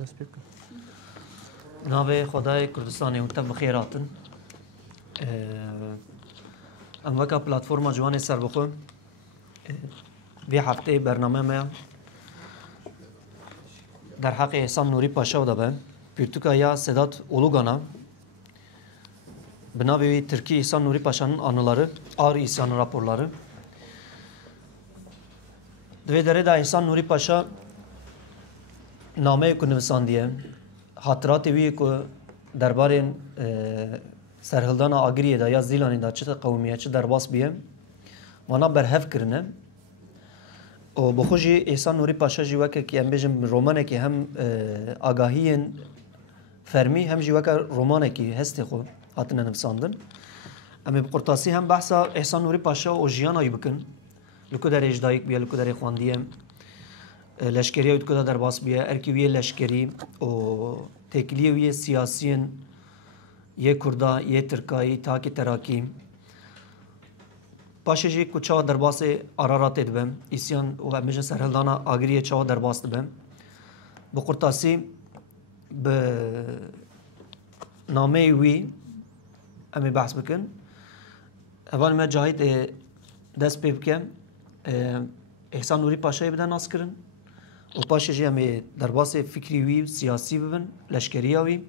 دست پێ بکەم. ناوێ خدای کوردستانی وتە بخێراتن ئەم وەکە پلاتفۆرما جوانی سەربەخۆ vê hefteyê bername me derheqê Ehsan Nurî Paşa de be pirtûka ya Sedat Olugana bi navê wî Tirkî Ehsan Nurî Paşanın anıları ağır isyanı raporları di vê derê de Ehsan Nurî Paşa nameyê ku nivisandiye hatiratê wî ku derbarên serhildana Agiriyê de ya Zîlanê de çi qewmiye çi derbas biye wana berhev kirine û bi xwe jî Ehsan Nurî Paşa jî wekekî em bêjin romanekî hem agahiyên fermî hem jî weke romanekî hestê xwe hatine nivisandin. Em ê bi qurtasî hem behsa Ehsan Nurî Paşa û jiyana wî bikin li ku derê ji dayîk biye li ku derê xwandiye leşkeriya wî di ku de derbas biye erkî wî yê leşkerî û têkiliyê wî yê siyasiyên yê Kurda yê Tirkayî takî terakî paşê jî ku çawa derbasê Araratê dibe îsyan û em bêjin serhildana Agiriyê çawa derbas dibe bi qurtasî bi nameyê wî em ê behs bikin hevalê me Cahît ê dest pê bike Ehsan Nurî Paşayê bide naskirin û paşê jî em ê derbasê fikrî wî siyasî bibin leşkeriya wî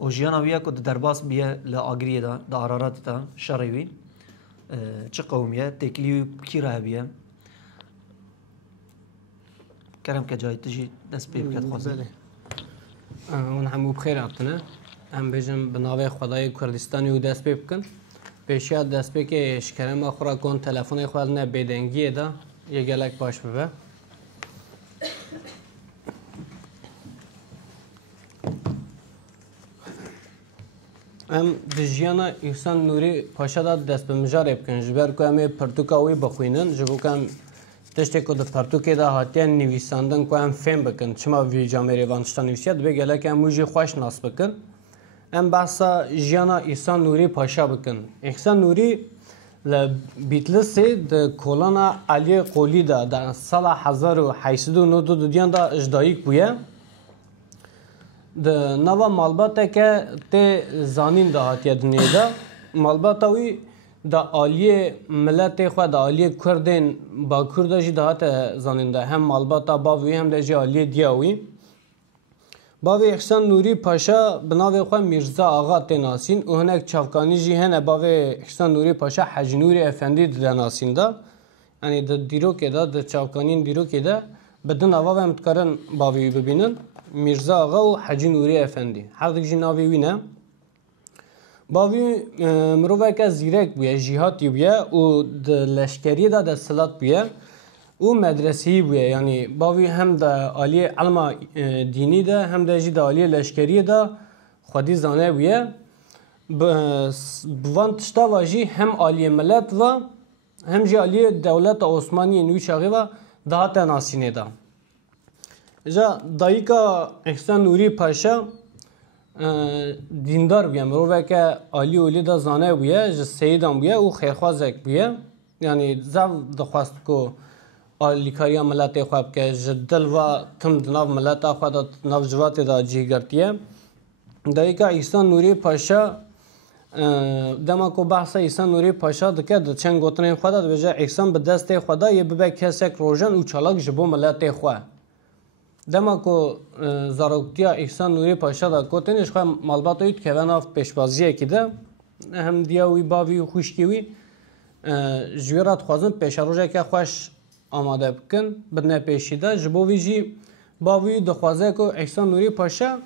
û jiyana wî ye ku di derbas biye li Agiriyê de di Araratê de şerê wî çi qewmiye têkilî wî kî re hebiye kerem ke Cahît tu jî dest pê bike dixwazim. Hûn hemû bi xêr hatine em bêjin bi navê Xwedayê Kurdistanê û dest pê bikin pêşiya destpêkê ji kerema xwe re gon telefonê xwe ne bêdengiyê de yê gelek baş bibe. Em di jiyana Ehsan Nurî Paşa da dest bi mijarê bikin ji ber ku em ê pirtûka wî bixwînin ji bo ku em tiştê ku di pirtûkê de hatiye nivîsandin ku em fêm bikin çima vî camerê van tişta nivîsiye divê gelek em wî jî xweş nas bikin. Em behsa jiyana Ehsan Nurî Paşa bikin. Ehsan Nurî li Bîtlisê di kolana Eliyê Qolî de di sala 1892 da ji dayîk bûye. Di nava malbateke tê zanîn de hatiye dinê de malbata wî di aliyê miletê xwe di aliyê Kurdên Bakur de jî dihate zanîn de hem malbata bav wî hem de jî aliyê diya wî. Bavê Ehsan Nurî Paşa bi navê xwe Mîrza Axa tê nasîn û hinek çavkanî jî hene bavê Ehsan Nurî Paşa Hacî Nûrî Efendî dide nasîn de yanî di dîrokê de di çavkanîn dîrokê de bi di nava ve em dikarin bavê wî bibînin Mîrza Axa û Hacî Nûrî Efendî herdik jî navê wî ne. Bavê miroveke zîrek bûye jîhatî bûye û di leşkeriyê de desthilat bûye û medreseyî bûye yanî bavê hem de aliyê elma dînî de hem de jî de aliyê leşkeriyê de xwedî zane bûye. Bi van tişta ve jî hem aliyê millet ve hem jî aliyê dewleta Osmaniyê nû çaxê ve dihate nasînê de. Ja dayîka Ehsan Nurî Paşa dîndar bûye miroveke alî olî de zane bûye ji seyîdan bûye û xêrxwazek bûye yanî zev dixwast ku alîkariya miletê xwe bike ji dil ve tim di nav mileta xwe de nav civatê de cîgirtiye. Dayîka Ehsan Nurî Paşa dema ku behsa Ehsan Nurî Paşa dike di çend gotinên xwe de dibêje Ehsan bi destê xwe de yê bibe kesek rojan û çalak ji bo miletê xwe. Dema ku zaroktiya Ehsan Nurî Paşa da gotinê ji xwe malbata wî dikeve nav pêşbaziyekî de hem diya wî bavî û xwîşkê wî ji wê re dixwazin pêşerojeke xweş amade bikin bidine pêşî de ji bo wî jî bavî dixwaze ku Ehsan Nurî Paşa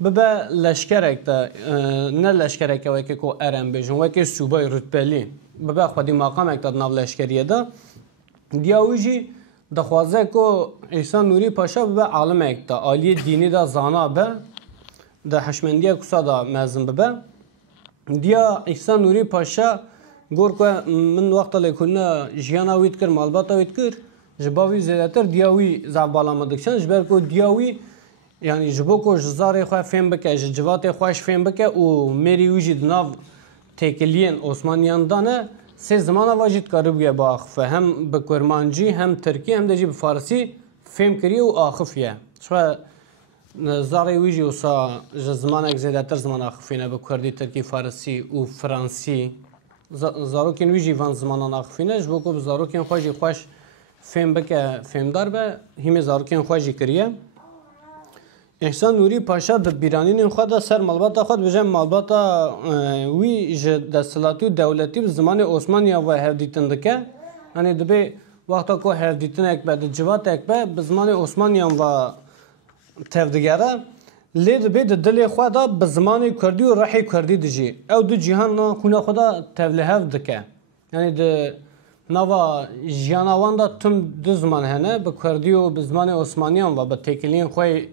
bibe leşkerek de ne leşkereke wekê ku erem bêjin wekê sûbayê rûtbelî bibe xwedî maqamek de nav leşkeriyê de diya wî jî dixwaze ku Ehsan Nurî Paşa bibe alimek de aliyê dînî de zana be di heşmendiya kusa da mezin bibe. Diya Ehsan Nurî Paşa gor ku min wexta lêkolîna jiyana wî dikir malbata wî dikir ji bavî zêdetir diya wî zevbala me dikişin ji ber ku diya wî yanî ji bo ku ji zarê xwe fêm bike ji civatê xweş fêm bike û mêrî wî jî di nav têkiliyên Osmaniyan da ne sê zimana ve jî dikaribûye biaxife hem bi Kurmancî hem Tirkî hem de jî bi Farsî fêm kiriye û axifiye. Şwe زاری ویجی وسا زمانک زیادتر زمان آخفینه به کردی ترکی فارسی و فرانسی زاروکین ویجی وان زمان آخفینه جبو کو زاروکین خوشی خوش فهم بکه فهم دار به همه زاروکین خوشی کریه احسان نوری پاشا به بیرانین خود سر مالباتا خود بجه مالباتا وی دستلاتی و دولتی به زمان عثمانی و هفدیتن دکه یعنی دبی وقتا که هفدیتن اک به جوات اک به زمان عثمانی و تفدگره لی دبی دل خود به زمان کردی و رحی کردی دجی او دو جهان خونه خدا تفله دکه یعنی د نوا جیانوان دا تم دو زمان هنه به کردی و به زمان عثمانیان و به تکلین خوی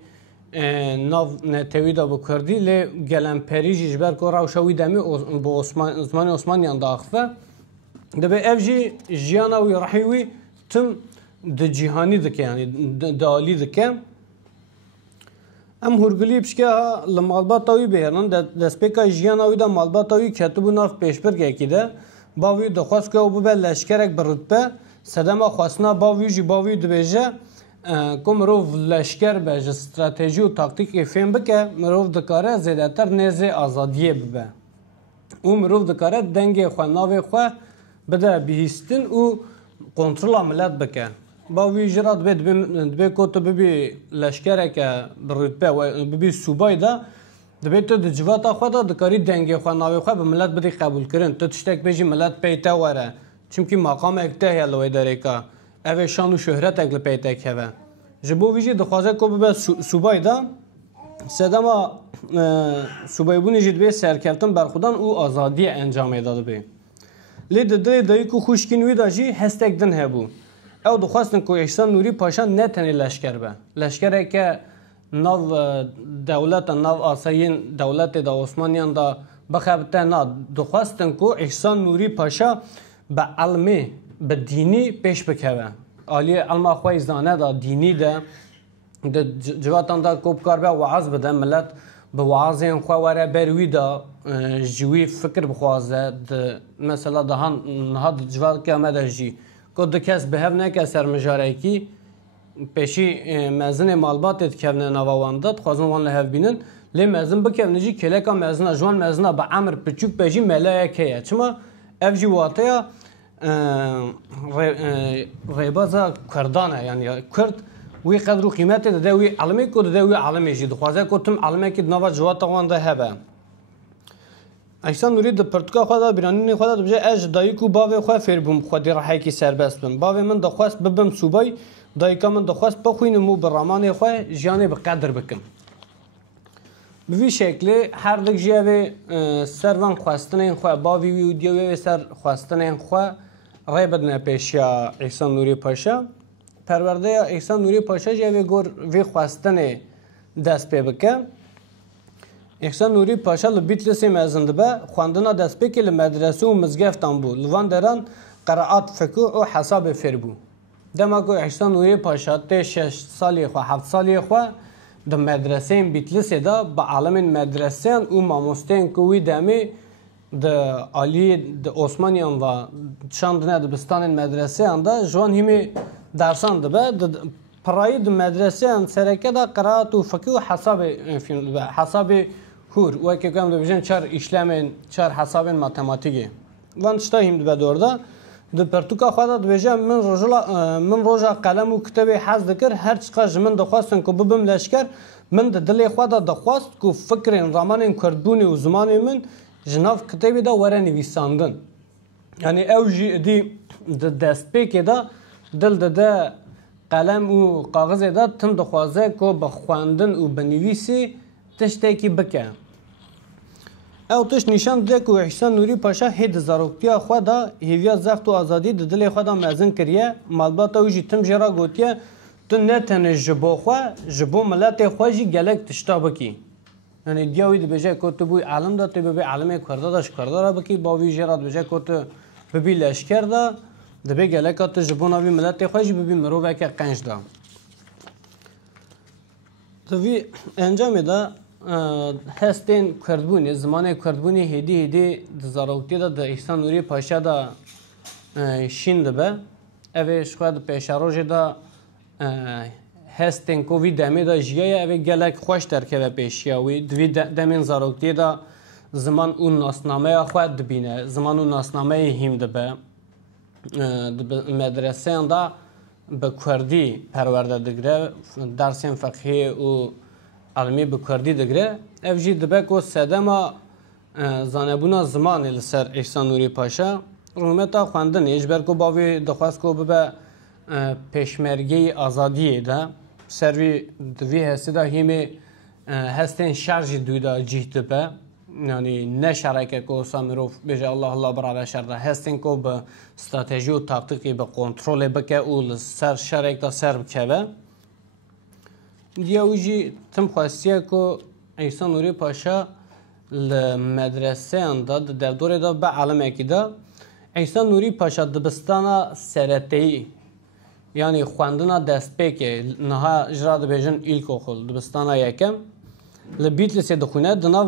ناو نتوی دا بکردی لی گلن پریجی جبر که راوشوی دمی با زمان عثمانیان داخفه دبی اف جی جیانوی رحیوی تم د جهانی دکه یعنی د عالی دکه ام هرگلی بشکه لمالباتاوی بهرن دسپیکا جیانوی دا مالباتاوی کتبو ناف پیشبر گیده باوی دخواست که او به لشکرک برودبه سدما خواستنا باوی جی باوی دبیجه که مروف لشکر به استراتژی و تاکتیک فهم بکه مروف دکاره زیادتر نیزه آزادیه ببه او مروف دکاره دنگ خواه ناوی خواه بده بیهستن و کنترل ملت بکه باوی جرات دبی که ببی لشکره که برودبه و ببی صوبای ده دبی تو دجواتا خواه ده دکاری دنگ خواه ناوی خواه به ملت بدی قبول کرن تو تشتک بیجی ملت پیتا وره چونکی مقام اکته هلوی داره که اوه شان و شهرت اگل پیتا که جبو ویجی دخوازه که به صوبای دا سدما صوبای بونی جد به سرکفتن برخودان او آزادی انجام داده بی لی دده دایی که خوشکین وی دا جی هستک دن هبو او دخواستن که احسان نوری پاشا نتنی لشکر به لشکره که ناو دولت ناو آسایین دولت دا عثمانیان دا بخبته نا دخواستن که احسان نوری پاشا به علمی به دینی پیش بکوه عالی علم خواه زانه دا دینی ده جواتان دا کوبکار به وعظ بده ملت به وعظین خواه وره بروی دا جوی فکر بخوازه مثلا دهان نهاد جوات که آمده جی که ده کس به هف نکه سرمجاره کی پیشی مزن مالبات اتکونه نواواندد خوازن وان لحف بینن لی مزن بکونه جی کلکا مزن جوان مزن با عمر پچوک پیشی ملایه که چما اف جی واطیا ریبازا کردانه یعنی کرد وی قدر و قیمت ده وی علمی کو ده وی علمی جی دخوازه کو تم علمی کی نوا جوات وان ده هبه احسان نوری د پرتګا خو دا بیرانی خو دا بجه اج دای کو باوی خو فیر بم خو دی راحی کی سربست بم باوی من د خواست ببم صوبای دای کا من د خواست په خوینه مو برمان خو جانه به قدر بکم به وی شکل هر دک جوی سروان خواستن خو باوی وی دیو سر خواستن خو غیبت نه پیشیا احسان نوری پاشا پرورده احسان نوری پاشا جوی گور وی خواستن دست په بکم احسان نوری پاشا لبیت لسی مزنده به خواندنا دست پیکی لمدرسه و مزگفتان بود لوان دران قرائات فقه و حساب فر بود دما که احسان نوری پاشا تی 6 سالی خو 7 سالی خو د مدرسه بیت لسی دا با عالم مدرسه و ماموستین کوی دمی د عالی د عثمانیان و چاندنه د بستان مدرسه انده جوان همی درسان ده به پرایی د مدرسه ان سرکه دا قرائات و فقه و حساب هور و که کم دویژن چهار işlemin چهار حسابin matematiki. Van çta him be dorda. De pertuka xada دویژن من roja قلم و کتابی حز دکر هر چقدر من دخواستن که ببم لشکر من د دلی خدا دخواست که فکرین رامانین کردبونی و زمانی من جناف کتابی دا وره نویساندن. یعنی او جی دی دست پیکی دا دل ده قلم و کاغذ دا تم دخوازه که بخواندن و بنویسی تشتکی بکه. او تش نشان ده که احسان نوری پاشا هید زاروکتیا خود دا هیویا زفت و آزادی ده دل خود مزن کریه مالباتا ویجی تم جرا گوتیه تو نه تنه جبو خواه جبو ملت خواه جی گلک تشتا بکی یعنی دیاوی ده بجه که تو بوی علم دا تو ببی علمه کرده داش کرده را بکی باوی جرا ده بجه که تو ببی لشکر دا ده بی گلک تو جبو ناوی ملت خواه جی ببی مروبه که قنج دا تو وی انجام دا هستین کردبونی زمان کردبونی هدی زاروکتی دا ده احسان نوری پاشا دا شین ده به اوش خواهد پیشاروژ دا هستن کو وی دمی دا جیه اوی گلک خوش درکه پیشیا وی دوی دمین زاروکتی دا زمان اون ناسنامه خود دبینه زمان اون ناسنامه هیم دبه مدرسه دا به کردی پرورده دگره درسین فقهی و علمی به کردی دگره اف جی دبه کو سدما زانبونا زمان لسر احسان نوری پاشا رومتا خواندن اجبر کو باوی دخواست کو به پیشمرگی آزادی ده سروی دوی هستی دا هیمی هستین شرجی دوی دا جیت به یعنی نه شرکه کو سامیروف بجه الله برای شرده هستین کو به استراتژی و تاکتیکی به کنترل بکه او سر شرک دا سر بکه دیوژی تم خواستیه کو احسان نوری پاشا لمدرسه انداد در دوره دا به علم اکی دا احسان نوری پاشا دبستانا سرطهی یعنی خواندنا دست پیکه نها اجرا دبیجن ایلک اخول دبستانا یکم لبیت لسی دخونه دنا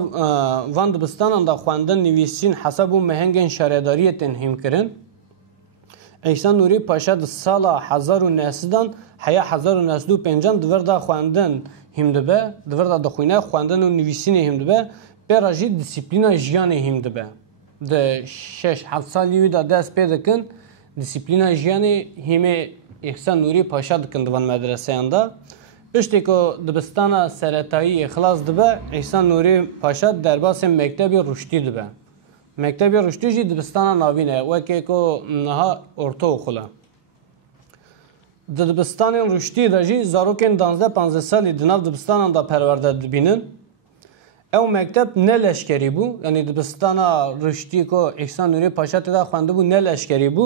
وان دبستانا دا خواندن نویسین حسب و مهنگن شارداریتن هم کرن احسان نوری پاشا د سال 1900 حیا 1950 دور دا خواندن هم دبه دور دا دخونه خواندن و نویسین هم دبه براجی دیسیپلینا جیانی هم دبه د 6-7 سالی دا دست پیدا کن دیسیپلینا جیانی همه احسان نوری پاشا دکن دوان مدرسه انده پشتی که دبستان سرطایی اخلاص دبه احسان نوری پاشا در باس مکتب رشدی دبه مکتب رشدی جی دبستان ناوینه وکی که نها ارتو خلا دبستان رشدی دا جی زاروکن 12-15 سالی دناف دبستان دا پرورده دبینن او مکتب نه لشکری بو یعنی دبستان رشدی که احسان نوری پاشا تدا خوانده بو نه لشکری بو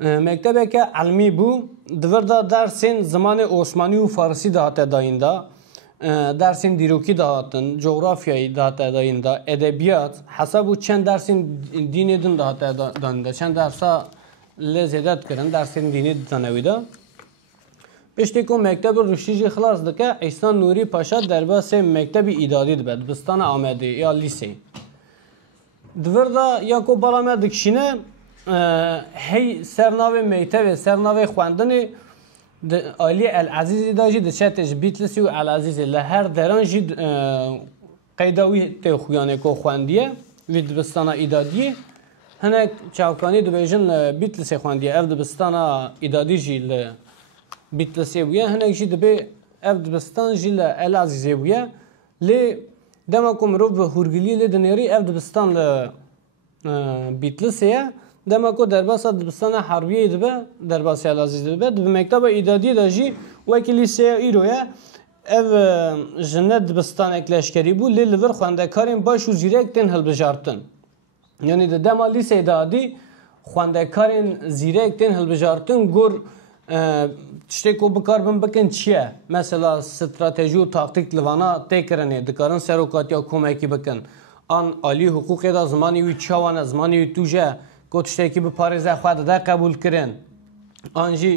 مکتبه که علمی بو دوردا درسین زمان عثمانی و فارسی دهاته داینده درسین دیروکی دهاتن جغرافیایی دهاته داینده ادبیات حساب و چند درسین دینی دن دهاته داینده چند درسا لزیدت کرن درسین دینی دانویده پشتی که مکتب رشدی خلاص دکه احسان نوری پاشا در باس مکتب ایدادی دبه دبستان آمده یا لیسی دوردا یا کو بالامه دکشینه هی سرناوی میتوی سرناوی خواندنی علی العزیزی داجی دچتش بیتلسی و العزیزی لهر دران جی قیداوی تی خویانه کو خواندیه وی دبستانا ایدادی هنک چاوکانی دبیجن بیتلسی خواندیه اف دبستانا ایدادی جی بیتلسی بویه هنک جی دبی اف دبستان جی العزیزی بویه لی دما کم رو به هورگلی لی دنیاری اف دبستان بیتلسیه دما کو درباس دبستان حربیه دبه درباس العزیز دبه دب مکتب ایدادی داجی وکیلی سی ایروه اف جنت دبستان اکلشکری بو لی لور خواندکارین باش و زیرک تن هل بجارتن یعنی دما لیسه ایدادی خواندکارین زیرک تن هل بجارتن گور تشتی کو بکار بکن چیه مثلا استراتژی و تاکتیک لوانا تکرنه دکارن سروکاتیا کومکی بکن آن عالی حقوق دا زمانی وی چاوانه زمانی وی توجه کو تشتی کی به پاریزه خود دا قبول کرن آنجی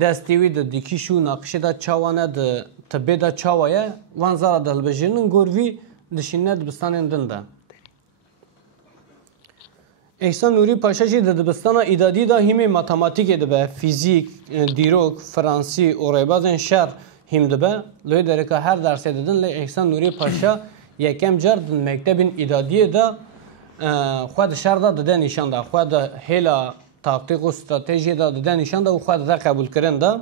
دستیوی د دیکیشو نقشه دا چاوانه د تبه دا چاوایه وان زارا دل بجرنن گوروی دشینه دبستانین دنده احسان نوری پاشا جی د دبستان ایدادی دا همی ماتماتیک دبه فیزیک دیروک فرانسی و ریبازن شهر هم دبه لوی درکه هر درسه دادن لی احسان نوری پاشا یکم جرد مکتب ایدادی دا خود شهر دا داده نشان دا خود هیلا تاکتیک و استراتژی دا داده نشان دا و خود دا قبول کرن دا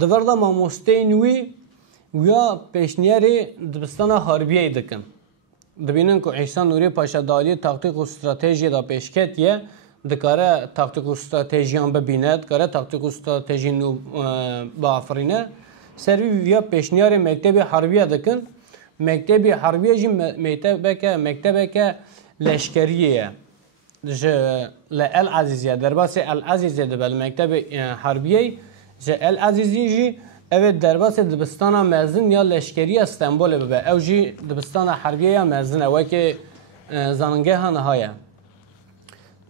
دور دا ماموسته نوی ویا پیشنیاری دبستان حربیه دکن دبینن که احسان نوری پاشا دالی تاکتیک و استراتژی دا پیشکتیه دکاره تاکتیک و استراتژیان ببیند کاره تاکتیک و استراتژی نو بافرینه سروی ویا پیشنیار مکتب حربیه دکن مکتب حربیه جی مکتبه که لشکریه جه العزیزیه در باس العزیزیه دبل مکتب حربیه جه العزیزی جی evet derbas dibistana mezin ya leşkeriya İstanbul'e bebe ev jî dibistana harbiye ya mezin ew ki zanıngeha nihaya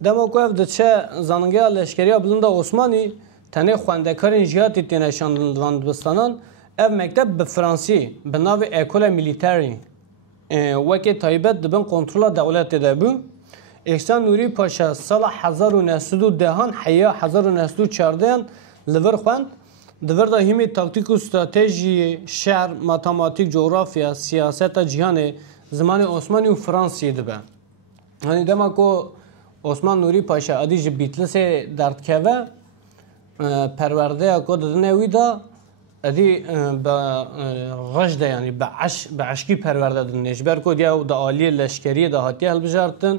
dema ku ev diçe zanıngeha leşkeriya bilinda Osmanî tenê xwendekarên jiyatî têne şandin divan dibistanan ev mekteb bi Fransî bi navê École Militaire wekê taybet dibin kontrola dewletê de bû Ehsan Nûrî Paşa sala 1910 heya 1914 li vir xwend دور دا همی تاکتیک و استراتژی شهر ماتماتیک جغرافیا سیاست جهان زمان عثمانی و فرانسیه دبه یعنی دما کو عثمان نوری پاشا ادی ج بیتلس درد کهوه پرورده کو دنه وی دا ادی با رجده یعنی به عشقی پرورده دنیش بر کو دیا دا عالی لشکری دا هاتی هل بجارتن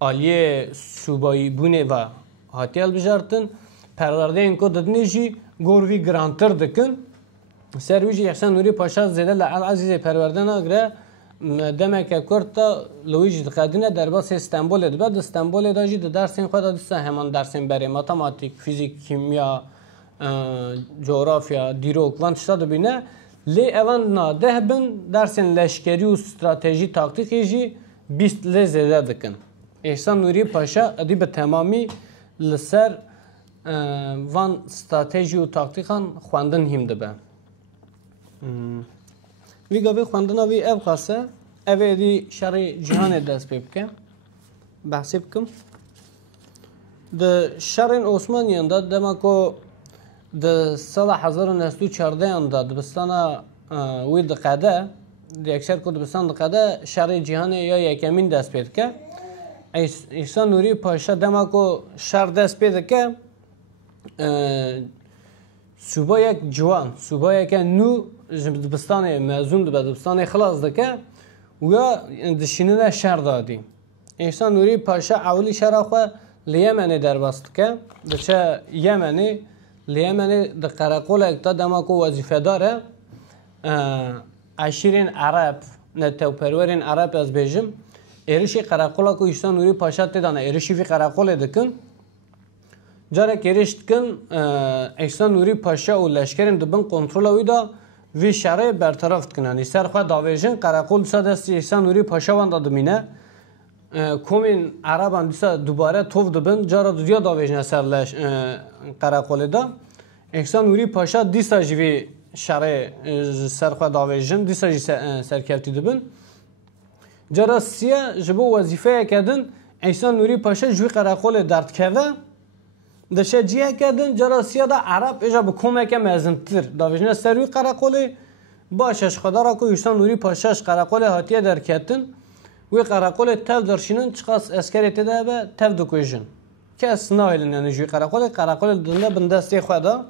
عالی صوبایی بونه و هاتی هل بجارتن پرورده این کو دنیجی گوروی گرانتر دکن سرویجی احسان نوری پاشا زیده لعل عزیز پرورده نگره demek ki Kurt'ta Luigi Dikadine derbas İstanbul'e de ben İstanbul'e de jid dersin kadar disa hemen dersin beri matematik, fizik, kimya, coğrafya, dirok lan çıta bine le evan na dehbin dersin leşkeri u strateji taktik eji bist le zede dikin. İhsan Nuri Paşa adi be tamami لسر وان strateji و taktikan خواندن هیم دبه. وی گاوی خواندن وی اب خاصه اوه دی شرع جهان دست پی بکن بحثی بکم ده شرع عثمانیان دا دما کو ده سال 1914 دا دبستانا وی دقاده دی اکثر کو دبستان دقاده شرع جهان یا یکمین دست پی که احسان نوری پاشا دما کو شر دست پی که صوبا یک جوان صوبا یک نو دبستان مزون دبستان خلاص دکه و یا دشینه شهر دادی احسان نوری پاشا اولی شهر خو لیمنی در باست که دچه یمنی لیمنی د قراقول اکتا دما کو وظیفه داره عشیرین عرب نتو پرورین عرب از بیجم ایرشی قراقولا کو احسان نوری پاشا تدانه ایرشی فی قراقول دکن جاره کریشت کن احسان نوری پاشا و لشکرین دبن کنترل ویدا وی شرع برطرف کنن سر خود داویجن قراقول سادستی احسان نوری پاشا وان دادمینه کومین عربان دیسا دوباره توف دبن جاره دودیا داویجن سر قراقول دا احسان نوری پاشا دیسا جوی شرع سر خود داویجن دیسا جی سرکفتی دبن جاره سیه جبو وظیفه کردن احسان نوری پاشا جوی قراقول درد کرده دشه جیه کردن جراسیه دا عرب ایجا بکومه که مزنتر داویجنه سروی قراقولی باشش خدا را که احسان نوری پاشش قراقولی هاتیه در کتن وی قراقولی تف درشینن چقاس اسکری تده به تف دکویجن که اسنا هیلن یعنی جوی قراقولی دنده بندستی خدا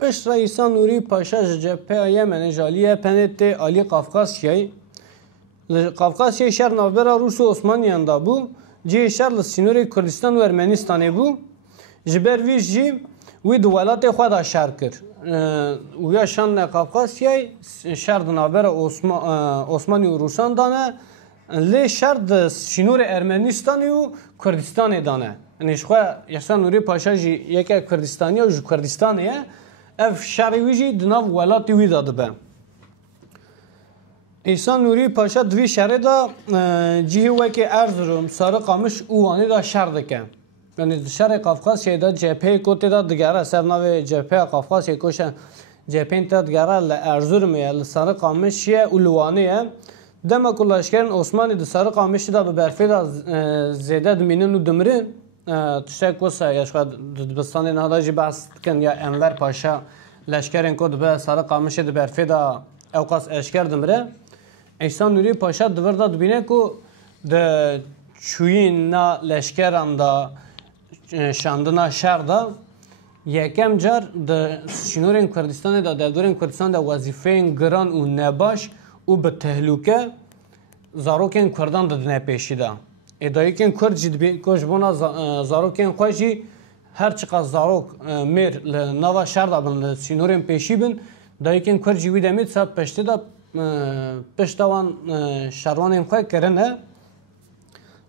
پیش را احسان نوری پاشش جبه یمن جالیه پنیت آلی قفقاسیه قفقاسیه شهر نوبرا روس و عثمانیان دا بو جی شهر لسینوری کردستان و ارمنستانی بو جبر ویش جی وی دولت خود شهر کرد ویا شان قفقاسیای شهر دنابر عثمانی و روسان دانه لی شهر سینور ارمنستانی و کردستانی دانه نیش خواه احسان نوری پاشا جی یکی کردستانی و جو کردستانیه اف شهر وی جی دناب ولاتی وی داده به احسان نوری پاشا دوی شهر دا جیه وکی ارزروم ساره قامش اوانی دا شهر دکن یعنی شهر قفقاسیه دا جبهه کوتی دا دگره سر نوی جبهه قفقاسیه کوشه جبهه تا دگره لارزورمیه لساره قامشیه اولوانیه دما کلاشکرین عثمانی دا ساره قامشی دا به برفی دا زیده دمینن و دمرین تشه کوسه یا شاید دبستانی نهادا جی بحث کن یا انور پاشا لشکرین کود به ساره قامشی دا برفی دا اوقاس اشکر دمره احسان نوری پاشا دور داد بینه کو د چوین نا لشکران دا شاندنا شهر دا یکم جار د شنورین کردستان دا دورین کردستان دا وظیفه گران و نباش و به تهلوکه زاروکین کردان دا دنه پیشی دا ادایی کن کرد جد بین کش بونا زاروکین خوشی هر چقدر زاروک میر لنوا شهر دا بن شنورین پیشی بین دایی کن کرد جوی دمید سب پشتی دا پشتوان شروان خواه کرنه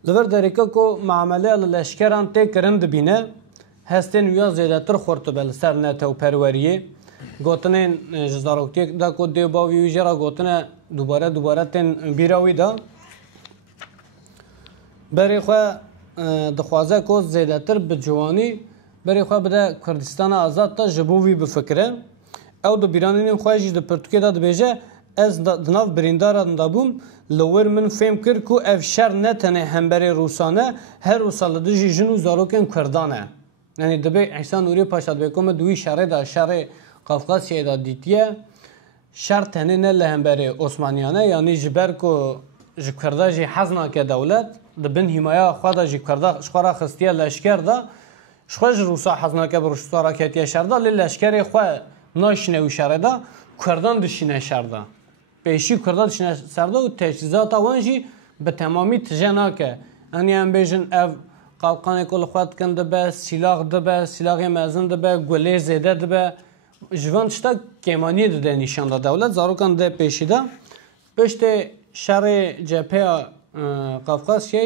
لور دریکا کو معامله لشکران تی کرن دبینه هستین ویا زیادتر خورتو بل سر نته و پروریه گوتنه جزاروکتی دا کو دیو باوی ویجرا گوتنه دوباره تن بیراوی دا بری خواه دخوازه کو زیادتر به جوانی بری خواه بده کردستان آزاد تا جبوی بفکره او دو بیرانین خواهی دو پرتوکی دا بیجه از دناف برینداران دابوم لور من فهم کرد که اف شر نتنه همبر روسانه هر روسال دو جنو زاروکن کردانه یعنی دبی احسان نوری پاشا دبی کوم دوی شهر دا شهر قفقاسیه دا دیتیه شهر تنه نه لهمبری عثمانیانه یعنی جبر کو جکرده جی حزنا که دولت دبن حمایه خواده جکرده شخورا خستیه لشکر دا شخوش روسا حزنا که بروشتا راکتیه شهر دا لی لشکر خواه ناشنه و شهر دا کردان دشینه شهر دا پیشی کردان دشینه شهر دا و تجهیزات وانجی به تمامی تجنا که یعنی هم بیجن اف قلقان کل خود کن دبه سلاح مزن دبه گله زیده دبه جوان تشتا کمانی ده نشان دا دولت زاروکان ده پیشیده پشت شهر جبهه قفقاسیه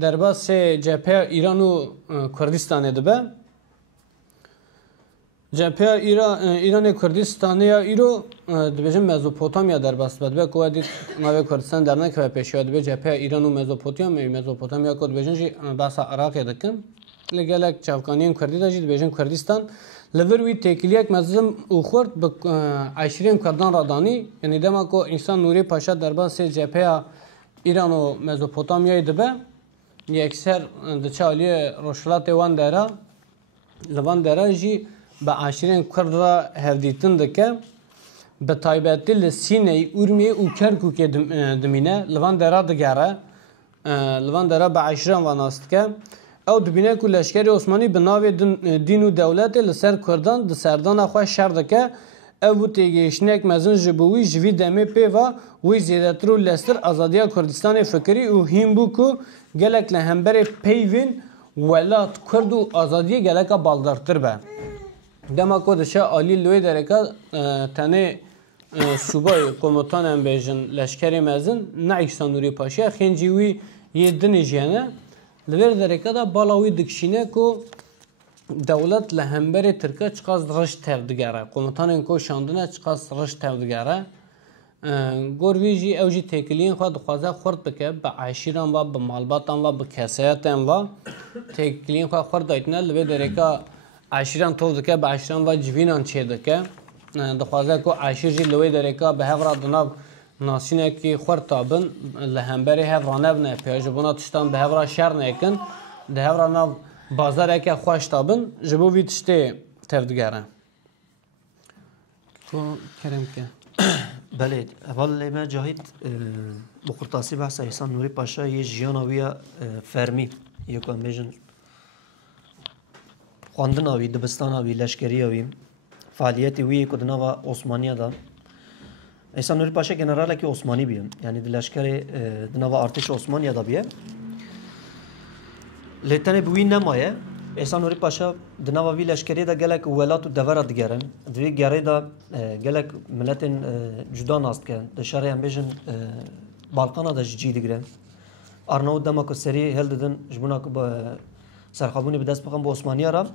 در باس جبهه ایران و کردستان دبه جبهه ایران کردستانی ایرو دبیجن مزوپوتامیا در باس بد به کوادی نوی کردستان در نکه پیشیاد به جبهه ایران و مزوپوتامیا کد بیجن جی باس عراق دکن لگلک چافکانیان کردی داشت دبیجن کردستان لوروی تکلیک مزم او خورد به عشرین کردان رادانی یعنی دما کو انسان نوری پاشا در باس جبهه ایران و مزوپوتامیا دبه یکسر دچالی روشلات وان دره لوان دره جی به عشرین کرد را هفدیتن دکه به تایبتی لسینه ارمی او کرکوک دمینه لوان دره دگره لوان دره به عشرین واناست که او دبینه که لشکر عثمانی به ناو دین و دولت لسر کردان ده سردان خواه شر دکه او تیگیشنک مزن جبوی جوی دمه پی و وی زیدترو لستر ازادیا کردستان فکری او هیم بو که گلک لهمبر پیوین ولات کرد و ازادی گلک بالدارتر به دما کو دشه عالی لوی درکا تنه صوبای کومتان ام بیژن لشکری مزن نه احسان نوری پاشا خنجوی یه دنیجانه لور درکا دا بالاوی دکشینه کو دولت لهمبر ترکا چقاس رش تردگاره کومتان کو شاندنه چقاس رش تردگاره گورویجی اوجی تکلین خود خوازه خورد بکه به عشیران و به مالباتان و به کسایتان و تکلین خود خورد دایتنه لور درکا عشیران تو دکه به عشیران و جوینان چه دکه دخوازه که عشیر جی لوی درکا به هفرا دناب ناسینه که خورد تابن لهمبری هفرانه بنه پیاجبونا تشتان به هفرا شر نیکن ده هفرا ناو بازاره که خوش تابن جبو وی تشتی تفدگره تو کرم که بله اول ما جاهید بخورتاسی بحث احسان نوری پاشا یه جیاناوی فرمی یکم بیجن خواندن آوی دبستان آوی لشکری آوی فعالیتی وی کدنا و عثمانیه دا احسان نوری پاشا جنراله که عثمانی بیم یعنی لشکر دنا و ارتش عثمانیه دا بیه لیتنه بوی نمایه احسان نوری پاشا دنا و وی لشکری دا گلک ولات و دورا دگرن دوی گره دا گلک ملتن جدا ناست که دشاره هم بیجن بالقانا دا جی دگرن ارناوت دما که سری هل ددن جبونا که با سرخابونی به دست بخوام با عثمانیه را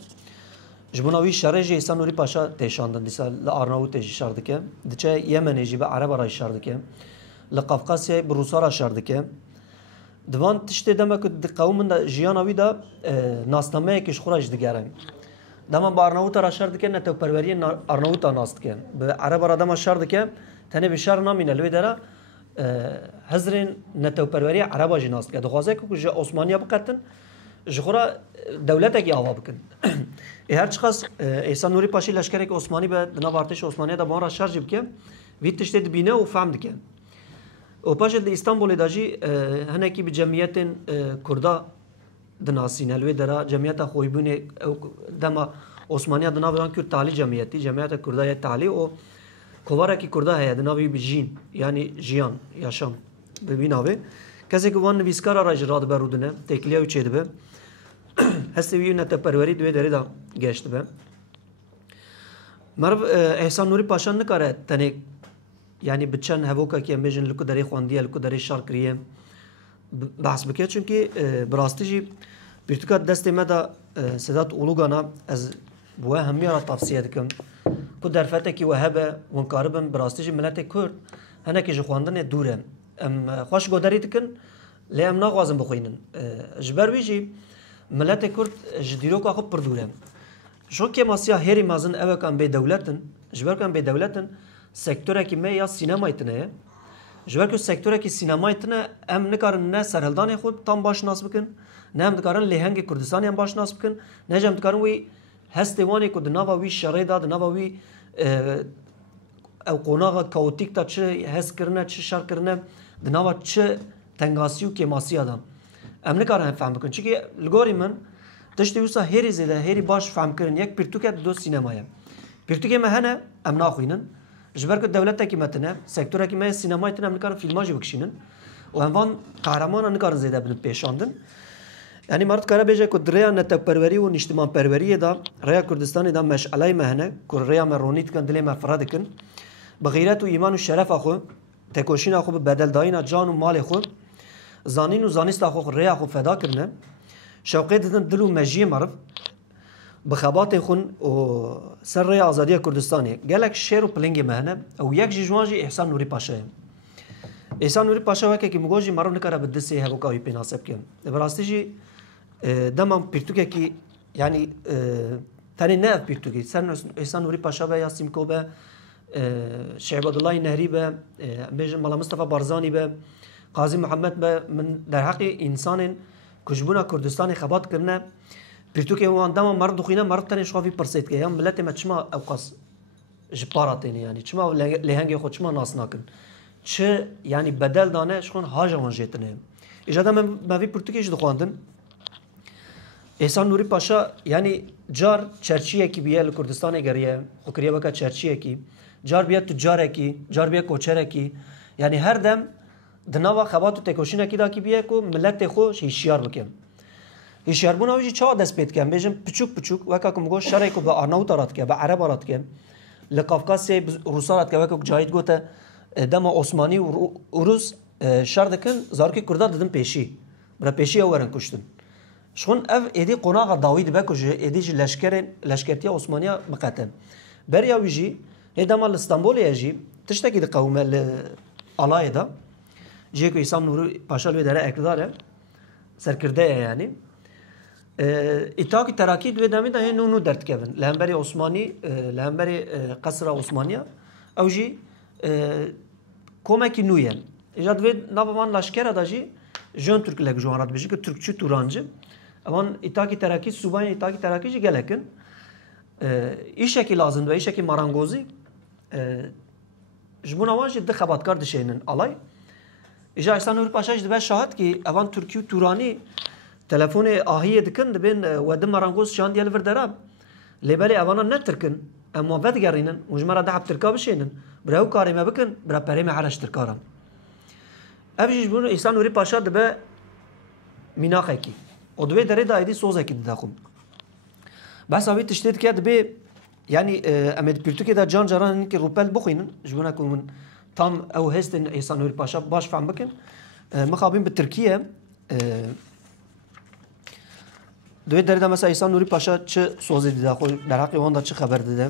جبوناوی شرج احسان نوری پاشا تشاندن دیسا لارناوت تشی شارد که دچه یمنی جی به عرب را شارد که لقفقاسیه به روسا را شارد که دوان تشته دما که قوم دا جیاناوی دا ناسنامه کش خورج دگرن دما با ارناوت را شارد که نتو پروری ارناوت ناست که به عرب را دما شارد که تنه به شر نامینه لوی داره حزرین نتو پروری عرب جناست که دخوازه که عثمانیه بقتن جخورا دولت کی آوا بکن هر چقدر احسان نوری پاشی لشکری که عثمانی به دناب ارتش عثمانی دا بارا شارژ بکن وی تشته بینه و فهم دکن و پاش د استانبول داجی هنکی به جمعیت کردا دناسین الوی درا جمعیت خویبونه دما عثمانی دناب دان کرد تالی جمعیت کردا تالی و کوارا کی کردا ہے دنابی بجین یعنی جیان یاشام ببیناوی کسی که وان نویسکارا را اجراد برودنه تکلیه و چه دبه هستی ویو نتا پروری دوی داری دا گشت به مرو احسان نوری پاشان نکاره تنه یعنی بچن هوکا که امیجن لکو داری خواندیه لکو داری شار کریه بحث بکه چونکه براستی جی بیرتوکات دست ما دا سدات اولوگانا از بوه همی را تفسیه دکم که در فتح که وهبه ونکاربم براستی جی ملت کرد هنه که جی خواندن دوره ام خوش گوداری دکن لی ام ناغوازم بخوینن جبر ویجی ملت کرد جدیرو که خوب پردورم شو که ماسیا هری مازن اوه کن به دولتن جبر کن به دولتن سکتوره که می یا سینمایتنه جوار که سکتوره که سینمای تنه ام نکارن نه سرهلدان خود تام باش ناس بکن نه هم دکارن لهنگ کردستانی هم باش ناس بکن نه هم دکارن وی هستوانی که دنوا وی شرای داد دنوا وی او قناغ کاوتیک تا چه هست کرنه چه شر کرنه دنوا چه تنگاسیو که ماسی آدم ام نکارن فهم بکن چون که لگوری من تشتی وسا هری زده هری باش فهم کردن یک پرتوکت دو سینمایه پرتوکه مهنه ام ناخوینن جبر که دولت کی متنه سکتور کی مه سینمای تن ام نکارن فیلماجی بکشینن و هم قهرمان نکارن زیده بن پیشاندن یعنی مرد کاره بیجه که دریا نتک پروری و نشتمان پروری دا ریا کردستانی دا مشعله مهنه که ریا مرونیت کن دلی مفرد کن بغیرت و ایمان و شرف آخو تکوشین آخو به بدل داینا جان و مال خو زانین و زانست آخو ریا آخو فدا کرنه شوقی دادن دلو مجیه مرف بخبات خون و سر ریا آزادی کردستانی گلک شیر و پلنگ مهنه او یک جوانجی احسان نوری پاشا احسان نوری پاشا وکه که مگوجی مرو نکاره بدسه هبو کاوی پیناسب کن براستی دمام پرتوکه کی یعنی تانی نه پرتوکی سر احسان نوری پاشا به یا سیمکو به شعب عبدالله نهری به بیشتر ملا مصطفی بارزانی به قاضی محمد به من در حق انسان کشبونا کردستان خبات کرنه پرتوکه وان دم مرد دخینه مرد تنی شوافی پرسید که هم ملت ما چما اوقاس جپاراتینی یعنی چما لهنگ خود چما ناس نکن چه یعنی بدل دانه شون هاج وانجتنه اجازه من ماوی پرتوکیش دخواندن احسان نوری پاشا یعنی جار چرچیه کی بیه کردستان گریه خوکریه وکا چرچیه کی جار بیا تجاره کی جار بیا کوچره کی یعنی هر دم دنوا خبات و تکوشینه کی دا کی بیه کو ملت خو هشیار بکن هشیار بونا وجی چا دست پیت کن بیجم پچوک پچوک وکا کم گو شرای کو به آرناوت آراد که به عرب آراد که لقافقاز روس آراد که وکا جاید گوته دم عثمانی و روس شر دکن زارکی کرده دادن پیشی برا پیشی اورن کشتن شون اف ایدی قناغ داوید بکوج ایدی لشکرتی عثمانیا مقتن بریا ویجی هدام استانبول یجی تشتکی قومه الای دا جیکو ایسام نورو پاشا لوی داره اقتداره سرکرده یعنی اتاقی تراکی دوی دامی دا نو درد کردن لهمبری عثمانی لهمبری قصر عثمانیا او جی کومکی نوین ایجاد وی نابمان لشکر داجی جون ترک لگ جوانات بیشی که ترکچی تورانجı اما اتاقی تراکی صوبان اتاقی تراکی جی گلکن ایشکی لازم و ایشکی مارانگوزی جبونا واجد ده خباتکار دشینن alay ایجا احسان نوری پاشاش دبه شاهد کی اوان ترکی و تورانی تلفون آهیه دکن دبین و ده مارانگوز شان دیال وردراب لبالی اوانا نترکن اما ود گرینن مجمرا ده ترکا بشینن براو کاری ما بکن برا پری ما عرش ترکارم ابجیش بونو احسان نوری پاشا دبه میناقه کی o dve dere da edi soza ki daxum bas avi tiştet ki dbe yani emed Türkiye da can caran ki rupel buxinin jbuna kumun tam ew hestin İhsan Nuri Paşa baş fam bikin mixabin bi Türkiye dve dere da mesela İhsan Nuri Paşa çi soza di daxu der haqqi onda çi haber dedi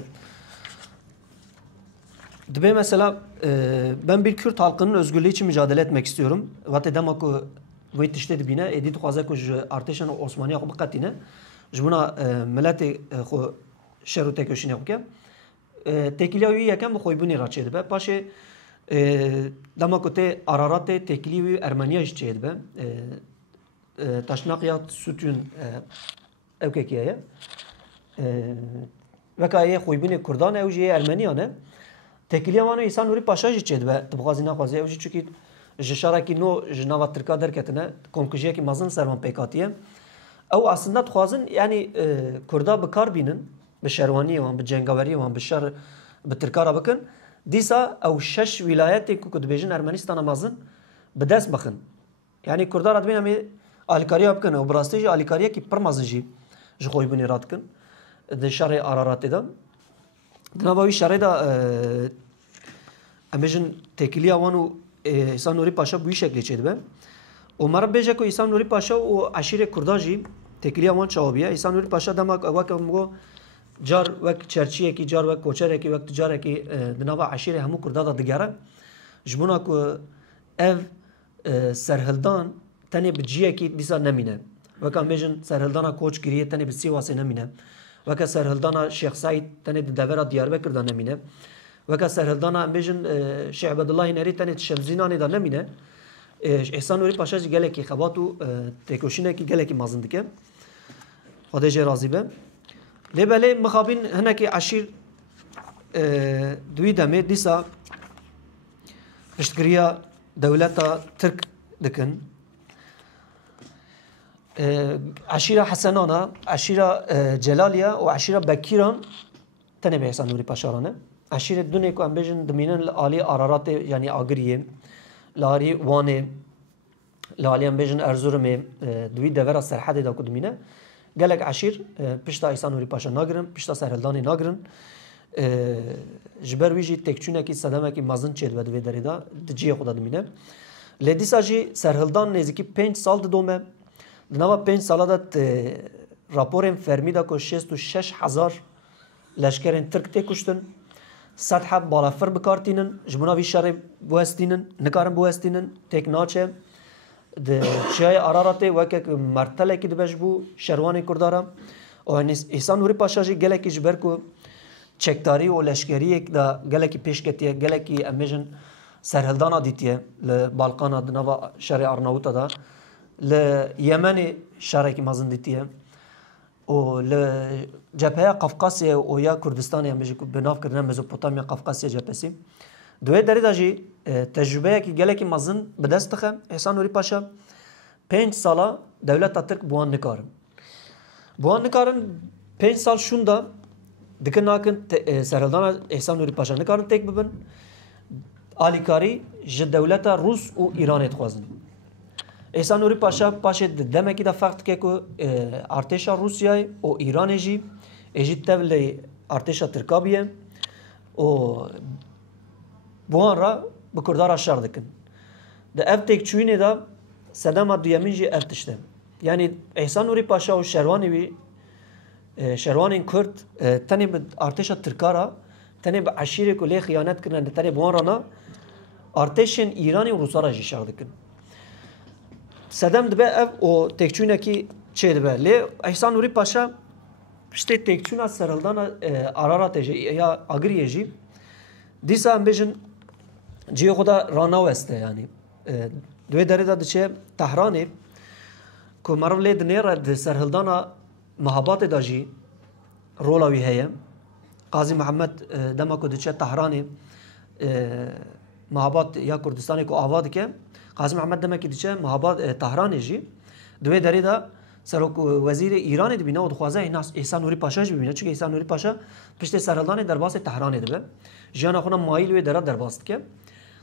dbe mesela ben bir Kürt halkının özgürlüğü için mücadele etmek istiyorum vat demek ki وی تشته بینه ادیت خوازه که ارتشان عثمانی خو بقتینه جمنا ملت خو شروط کشینه خو که تکلیوی یکم بخوی بونی را چید به باشه دما کوته آرارات تکلیوی ارمنیاش چید به تشناقیات سوتون اوکیه وکایه خوی بونی کردان اوجی ارمنیانه تکلیوانو İhsan Nuri Paşa چید به تبغازی نخوازه اوجی چکی جشاره کی نو جناب ترکا درکتنه کنکوژیه کی مازن سرمان پیکاتیه او aslında خوازن yani Kurda bekar binin به شروانی و به جنگاوری و به شر به ترکارا بکن دیسا او شش ولایتی کو دبیجن ارمنستان مازن به دست بخن yani Kurda رات بینم الیکاریا بکن او براستی الیکاریا کی پر مازن جی جخوی بنی رات کن د شر ارارات دم دنابوی شر دا امجن تکلیه وانو İhsan Nuri Paşa bu şekilde çedi be. Umarım beje ko İhsan Nuri Paşa o aşire kurdaji tekliye wan çawabiye İhsan Nuri Paşa demek avakam car vek çerçiye ki car vek koçere ki vek tücare ki dinava aşire hemu kurda da digara jbuna ko ev serhildan tane biciye ki disa nemine vekam bejin serhildana koç giriye tane bi Sivas'e nemine veka serhildana Şeyh Said tane de devera Diyarbakır'da nemine وەکە سەرهەڵدانا ئەم بێژن شێخ عەبەدوڵڵاهی نەری تەنێ شەمزینانێدا نەمینە ئێسان نووری پاشاجی gelekî xebat û têkoşînekî gelekî mezin dike Xwedê jê razî be lê belê mixabîn hinekî eşîr دوی demê dîsa piştgiriya dewleta Tirk dikin eşîra Hesenana eşîra Celaliya û eşîra Bekîran tenê bi Êsan Nûrî Paşaran e eşîrê dunê ku em bêjin dimînin li alî Araratê yanî Agiriyê li alî Wanê li alî em bêjin Erzurumê di wî devera serhedê da ku dimîne gelek eşîr pişta Êsan Nûrî Paşa nagirin pişta serhildanê nagirin ji ber wî jî têkçûnekî sedemekî mezin çê dibe di vê derê da di ciyê xwe de dimîne lê dîsa jî serhildan nêzîkî 5 sal didome di nava 5 sala de raporên fermî da ku 66,000 leşkerên Tirk tê kuştin sed heb balafir bikartînin ji bona vî şerê biwestînin nikarin biwestînin têk naçe di çiyayê Araratê wekek mertelekî dibe ji bo şerwanê Kurdaran û Êsan Nûrî Paşa jî gelekî ji ber ku çekdarî û leşkeriyek da gelekî pêşketiye gelekî em bêjin serhildana dîtiye li Balkana di nava şerê Arnawûta da li Yemenê şerekî mezin dîtiye û li cepheya Qafqasyayê û ya Kurdistanê em bêjî ku bi nav kirine Mezopotamya Qafqasya cephesî di wê derê de jî tecrübeyekî gelekî mezin bi dest dixe Êsan Nûrî Paşa 5 sala dewleta Tirk bi wan nikarin bi wan nikarin 5 sal şûn da dikin nakin serhildana Êsan Nûrî Paşa nikarin têk bibin alîkarî ji dewleta Rûs û Îranê dixwazin Êsan Nûrî Paşa paşê di demekî de feq dike ku artêşa Rûsyayê û Îranê jî ê jî tev lê artêşa Tirka biye û bi wan re bi Kurdara şer dikin di ev têkçûnê de sedema duyemîn jî ev tişt e yanî Êsan Nûrî Paşa û şerwanê wî şerwanên Kurd tenê bi artêşa Tirka re tenê bi eşîrê ku lê xiyanet kirine di terê bi wan re ne artêşên Îranê û Rûsa re jî şer dikin sedem dibe ev û têkçûnekî çê dibe lê Êsan Nûrî Paşa piştê têkçûna serhildana Araratê jî ya Agiriyê jî dîsa em bêjin ciyê xwe de ranaweste yanî di wê derê de diçe Tehranê ku meriv lê dinêre di serhildana Mehabatê de jî rola wî heye Qazî Mihemed dema ku diçe Tehranê Mehabat ya Kurdistanê ku ava dike Qazî Mihemed demekî diçe Mehabat Tehranê jî di wê derê de serok wezîrê Îranê dibîne û dixwaze Êsan Nûrî Paşa jî bibîne çunki Êsan Nûrî Paşa piştê serhildanê derbasê Tehranê dibe jiyana xwe mayîl wê dera derbas dike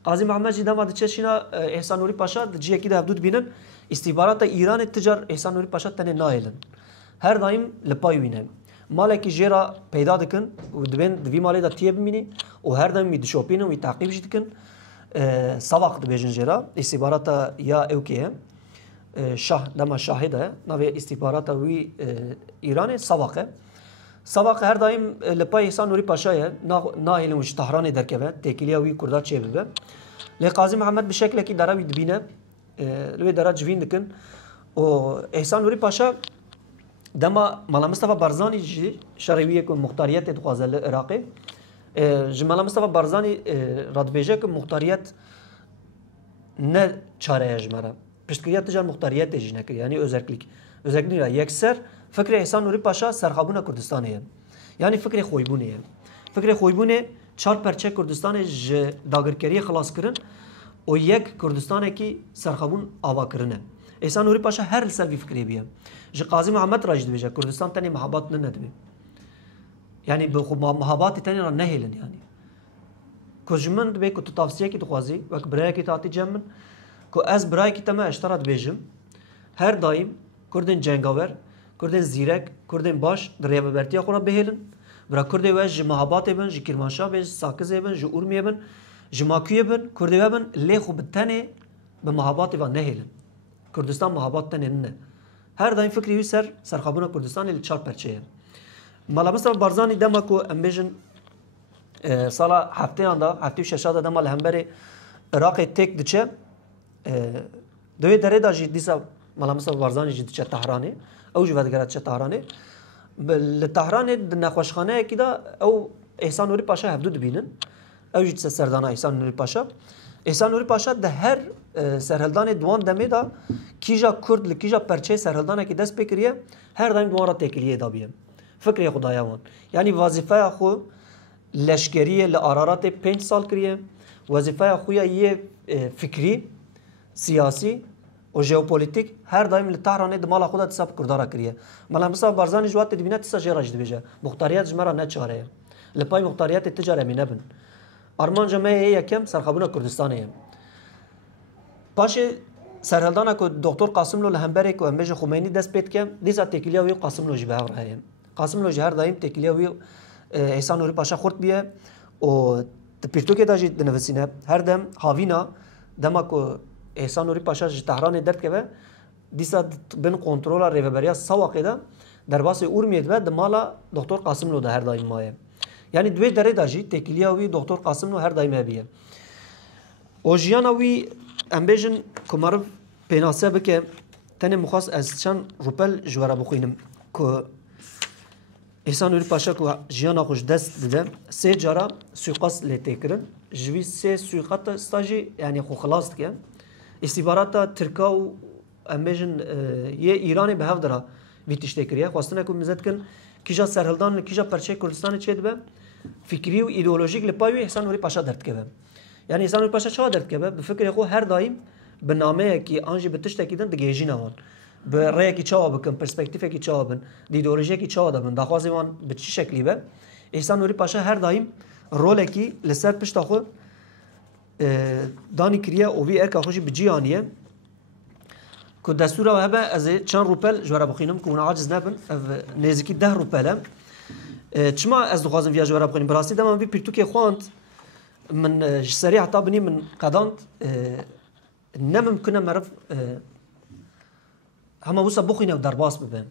Qazî Mihemed jî dema diçe şîna Êsan Nûrî Paşa di ciyekî de hevdû dibînin îstîbarata Îranê ticar Êsan Nûrî Paşa tenê nahêlin her daîm li pay wî ne malekî jêra peyda dikin û dibên di vî malê de tiye bimînî û her daîm wî dişopînin wî teqîb jî dikin savaq dibêjin jêra îstîbarata ya ewkê ye şah dema şahê de navê îstîbarata wî Îranê savaq e savaq her daîm li pay Êsan Nûrî Paşa ye nahêlin ji Tehranê derkeve têkiliya wî Kurda çê bibe lê Qazî Mihemed bi şeklekî dera wî dibîne li wê dera civîn dikin û Êsan Nûrî Paşa dema Mala Mustafa Barzanî jî şerê wî ye ku muxtariyetê dixwaze li Iraqê ji Mala Mustafa Barzanî radibêje ku muxtariyet ne çare ji me re piştgiriya tijar muxtariyetê jî nekir yanî özerklik özerklik yekser fikrê Êsan Nûrî Paşa serxabûna Kurdistanê ye yanî fikrê xwîbûnê ye fikrê xwîbûnê çar perçe Kurdistanê ji dagirkeriyê xilas kirin û yek Kurdistanekî serxabûn avakirin e Êsan Nûrî Paşa her li ser vî fikrê biye ji Qazî Mihemed re jî dibêje Kurdistan tenê mehabat nedibe yanî bi mehabatê tenê re nehêlin yanî ku ji min dibe ku tu tavsiyekî dixwazî wek birayekî hatî cem min ku ez birayekî te me eştera dibêjim her daîm Kurdên cengawer Kurdên zîrek Kurdên baş di rêvebertiya xwe re bihêlin bira Kurdê we ji Mehabatê bin ji Kîrmanşahê ji Sakizê bin ji Urmiyê bin ji Makûyê bin Kurdê we bin lê xwe bi tenê bi Mehabatê ve nehêlin Kurdistan mehabat tenê ne her daîm fikrî wî ser serxabûna Kurdistanê li çar perçe ye Mala Mustafa Barzanî dema ku em bêjin sala hefteyan da heftê û şeşa da dema li hemberê Iraqê têk diçe di wê derê de jî dîsa Mala Mustafa Barzanî jî diçe Tehranê ew jî vedigere diçe Tehranê li Tehranê di nexweşxaneyekî de ew Êsan Nûrî Paşa hevdû dibînin اوجی سردانا احسان نوری پاشا احسان نوری پاشا ده هر سرهلدان دوان دمه دا کیجا کرد لکیجا پرچه سرهلدانه که دست بکریه هر دایم دوان را تکلیه دا بیه فکر خدایا وان یعنی وظیفه خو لشکریه لارارات 5 سال کریه وظیفه خویا یه فکری سیاسی و ژئوپلیتیک هر دایم لتهران دمال خودت حساب کردارا کریه ملا مثلا بارزانی جوات تدبینات تسا جراج دبیجه مختاریت جمرا نچاره لپای مختاریت تجاره مینبن آرمان جمعه یکم سرخابونا کردستانه باشه سرهلدانا که دکتر قاسم لو لهمبری که امبیج خمینی دست پید که دیسا تکلیه وی قاسم لو جبه راهیم قاسم لو جهر دایم تکلیه وی احسان نوری پاشا خورد بیه و پیرتو که داجی دنوسینه هر دم هاوینا دما که احسان نوری پاشا تهران درد که دیسا بین کنترل ریوبریا سواقه ده در باس اورمیت و دمالا دکتر قاسم لو ده هر دایم مایه یعنی دوی دره داجی تکلیه وی دکتر قاسم لو هر دایم بیه و جیانا وی امبیجن کمارو پیناسه بکه تنه مخواست از چند روپل جوارا بخوینم که احسان نوری پاشا که جیانا خوش دست دده 3 جارا سویقاست لیته کرن جوی 3 سویقات استاجی یعنی خو خلاص که استیبارات ترکا و امبیجن یه ایرانی به هف درا ویتیشته کریه خواستنه که مزد کن کیجا سرهلدان کیجا پرچه کردستان چه دبه فکری و ایدئولوژیک لپایوی احسان نوری پاشا درد که یعنی احسان نوری پاشا چه درد که به فکر خو هر دایم به نامه کی آنجی به تشت کیدن دگیجی نوان به رأی کی چه بکن پرسپکتیو کی چه بن ایدئولوژی کی چه دبن دخوازی وان به چه شکلی به احسان نوری پاشا هر دایم رول کی لسر پشت خو دانی کریه او وی ارکا خوشی بجیانیه که دستور و هبه از چند روپل جوارا بخینم که اون عاجز نبن نزدیکی 10 روپله چما از دخوازم ویا جوارا بخینم براستی دمان وی پیرتو که خواند من سریع حتی بنی من قداند نممکنه مرف همه بوسا بخینه و درباس ببین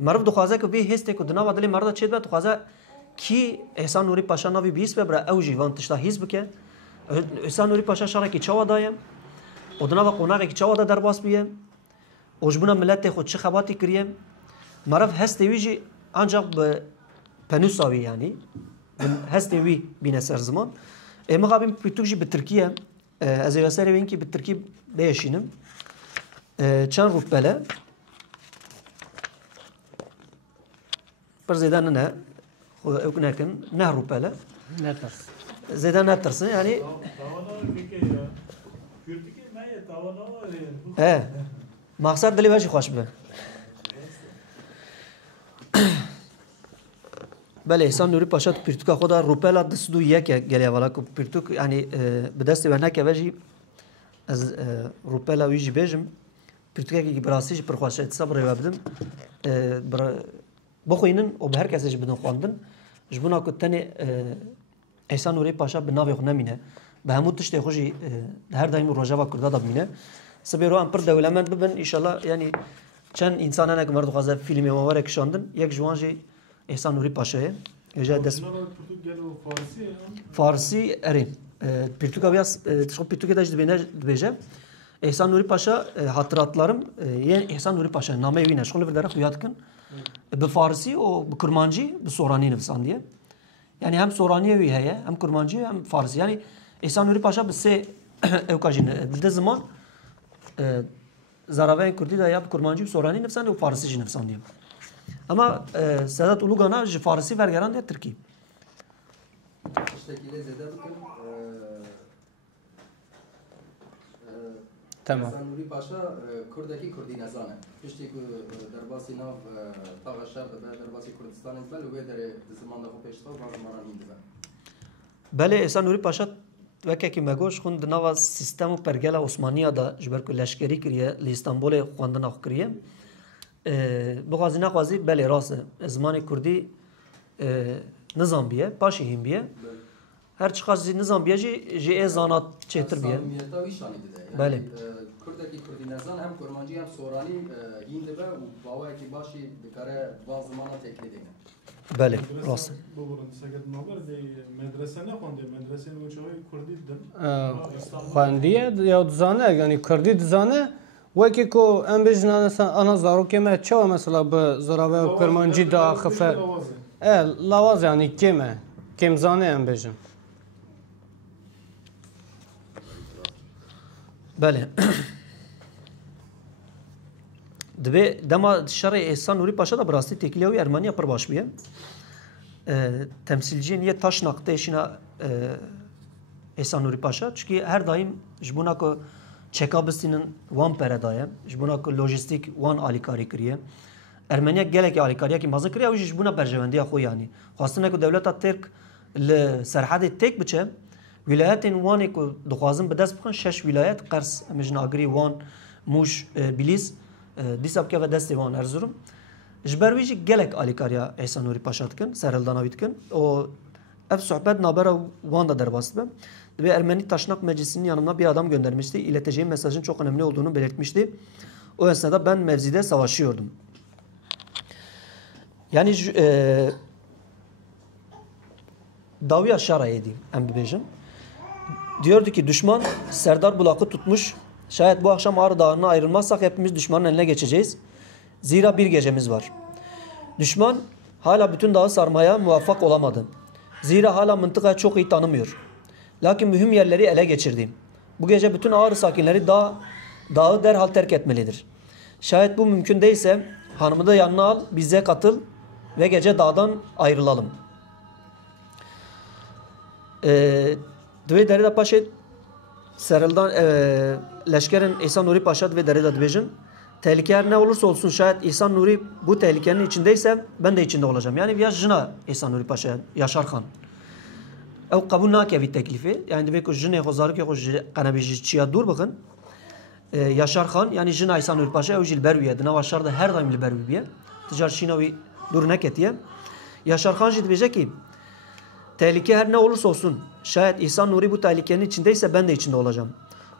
مرف دخوازه که وی هسته که دناو دلی مرده چید بید دخوازه کی احسان نوری پاشا ناوی بیس ببره او جیوان تشتا هیز بکه احسان نوری پاشا شاره که چوا دایم و دناو قوناقی که چوا دا درباس بیه و جبونا ملت خود چه خباتی کریم مرف هسته ویجی انجاق به پنوساوی یعنی هسته وی بینه سر زمان مقابل پیتوک جی به ترکیه از یاسر وین که به ترکیه بیشینم چند روپله پر زیدان نه او نکن نه روپله نترس زیدان نترسن یعنی مقصد دلی باشی خوش به بله احسان نوری پاشا پیرتوکا خدا روپلا دست دو یک گلی والا کو پیرتوک یعنی به دست و نکه وجی از روپلا ویجی بیجم پیرتوکا کی براسیج پر خواسته صبر و بدم بخوینن و به هر کسی بدن خواندن جبونا کو تنه احسان نوری پاشا به ناوی خو نمینه به همو تشت خوشی هر دایم روجا کرده داد مینه سبیرو ام پر دولمند ببن ان شاء الله یعنی چند انسان انا مرد خوازه فیلم مواره کشاندن یک جوانجی احسان نوری پاشاه اجا دست فارسی ارین پیرتوکا بیاس تشو پیرتوکا داش دبیجه احسان نوری پاشا hatırlatlarım yani احسان نوری پاشا نامه وینه شغل بدره خویاد کن به فارسی و به کرمانجی به سورانی نفسان دیه yani hem Soraniye vi heye hem Kurmancı hem Farsi yani احسان نوری پاشا به سه اوکاجین ده zaman زراوه کردی دا یا کرمانجی و سورانی نفسان و فارسی جی نفسان دیم اما سادات اولوگانا جی فارسی ورگران ده ترکی اشتكيلي زيادة بكم تمام احسان نوری پاشا کردکی کردی نزانه پشتی که درباسی ناو طاقه شب به درباسی کردستان بل و در زمان دفعه پیشتا و بعض مران این دبن بله احسان نوری پاشا وکی که مگوش خوند نوا سیستم و پرگل عثمانی دا جبر که لشکری کریه لی استانبول خواندن آخ کریه بخوازی نخوازی بله راسه زمان کردی نظام بیه پاشی هم بیه هر چی خاصی نظام بیه جی زانات چهتر بیه سامیتا ویشانی دیده بله کردکی کردی نزان هم کرمانجی هم سورانی هین دبه و باوه که باشی بکاره باز زمانا تکلی دینه بله راست ببرن سگت نابر دی مدرسه نخونده مدرسه نوچه‌های کردی دن خواندیه یا دزانه یعنی کردی دزانه وکی کو ام بجنا انا زارو که ما چه مثلا به زراوه و کرمانجی دا خفه لاواز یعنی کمه کم زانه ام بجن بله دبی دما شرع احسان نوری پاشا دا براستی تکلیه و ارمنیا پر باش بیه temsilciye niye taş nakte işine احسان نوری پاشا çünkü her daim jbuna ko çekabısının wan peredaye jbuna ko lojistik wan alikari kiriye Ermeniya gelek alikariya ki mazı kiriye o jbuna perjevendiya xo yani xwastine ku devleta Türk li serhadê tek biçe wilayetên wanê ku dixwazin bi dest bixin 6 wilayet Qers emjin agirî Wan Muş Bilîs dîsa bikeve destê wan Erzurum ji ber wî jî gelek alîkariya Ehsan Nurî Paşa dikin serhildana wî dikin o ev sohbet nabera wan da derbas dibe ve Ermeni Taşnak Meclisi'nin yanına bir adam göndermişti. İleteceğim mesajın çok önemli olduğunu belirtmişti. O esnada ben mevzide savaşıyordum. Yani Davi aşağı edeyim Embibejim. Diyordu ki düşman Serdar Bulak'ı tutmuş. Şayet bu akşam Ağrı Dağı'na ayrılmazsak hepimiz düşmanın eline geçeceğiz. Zira bir gecemiz var. Düşman hala bütün dağı sarmaya muvaffak olamadı. Zira hala mıntıkayı çok iyi tanımıyor. Lakin mühim yerleri ele geçirdi. Bu gece bütün Ağrı sakinleri dağı derhal terk etmelidir. Şayet bu mümkün değilse hanımı da yanına al, bize katıl ve gece dağdan ayrılalım. Dve derida paşa sarıldan leşkerin İhsan Nuri Paşa ve derida dvejin tehlike her ne olursa olsun şayet İhsan Nuri bu tehlikenin içindeyse ben de içinde olacağım. Yani ya jina İhsan Nuri Paşa Yaşar Khan. Ev kabul nakevi teklifi. Yani demek ki jina hozarı ki hoş kanabiji çiya dur bakın. Yaşar Khan yani jina İhsan Nuri Paşa o jil berviye. Dina başlarda her daim li berviye. Ticar şinavi dur neketiye. Yaşar Khan jid diyecek ki tehlike her ne olursa olsun şayet İhsan Nuri bu tehlikenin içindeyse ben de içinde olacağım.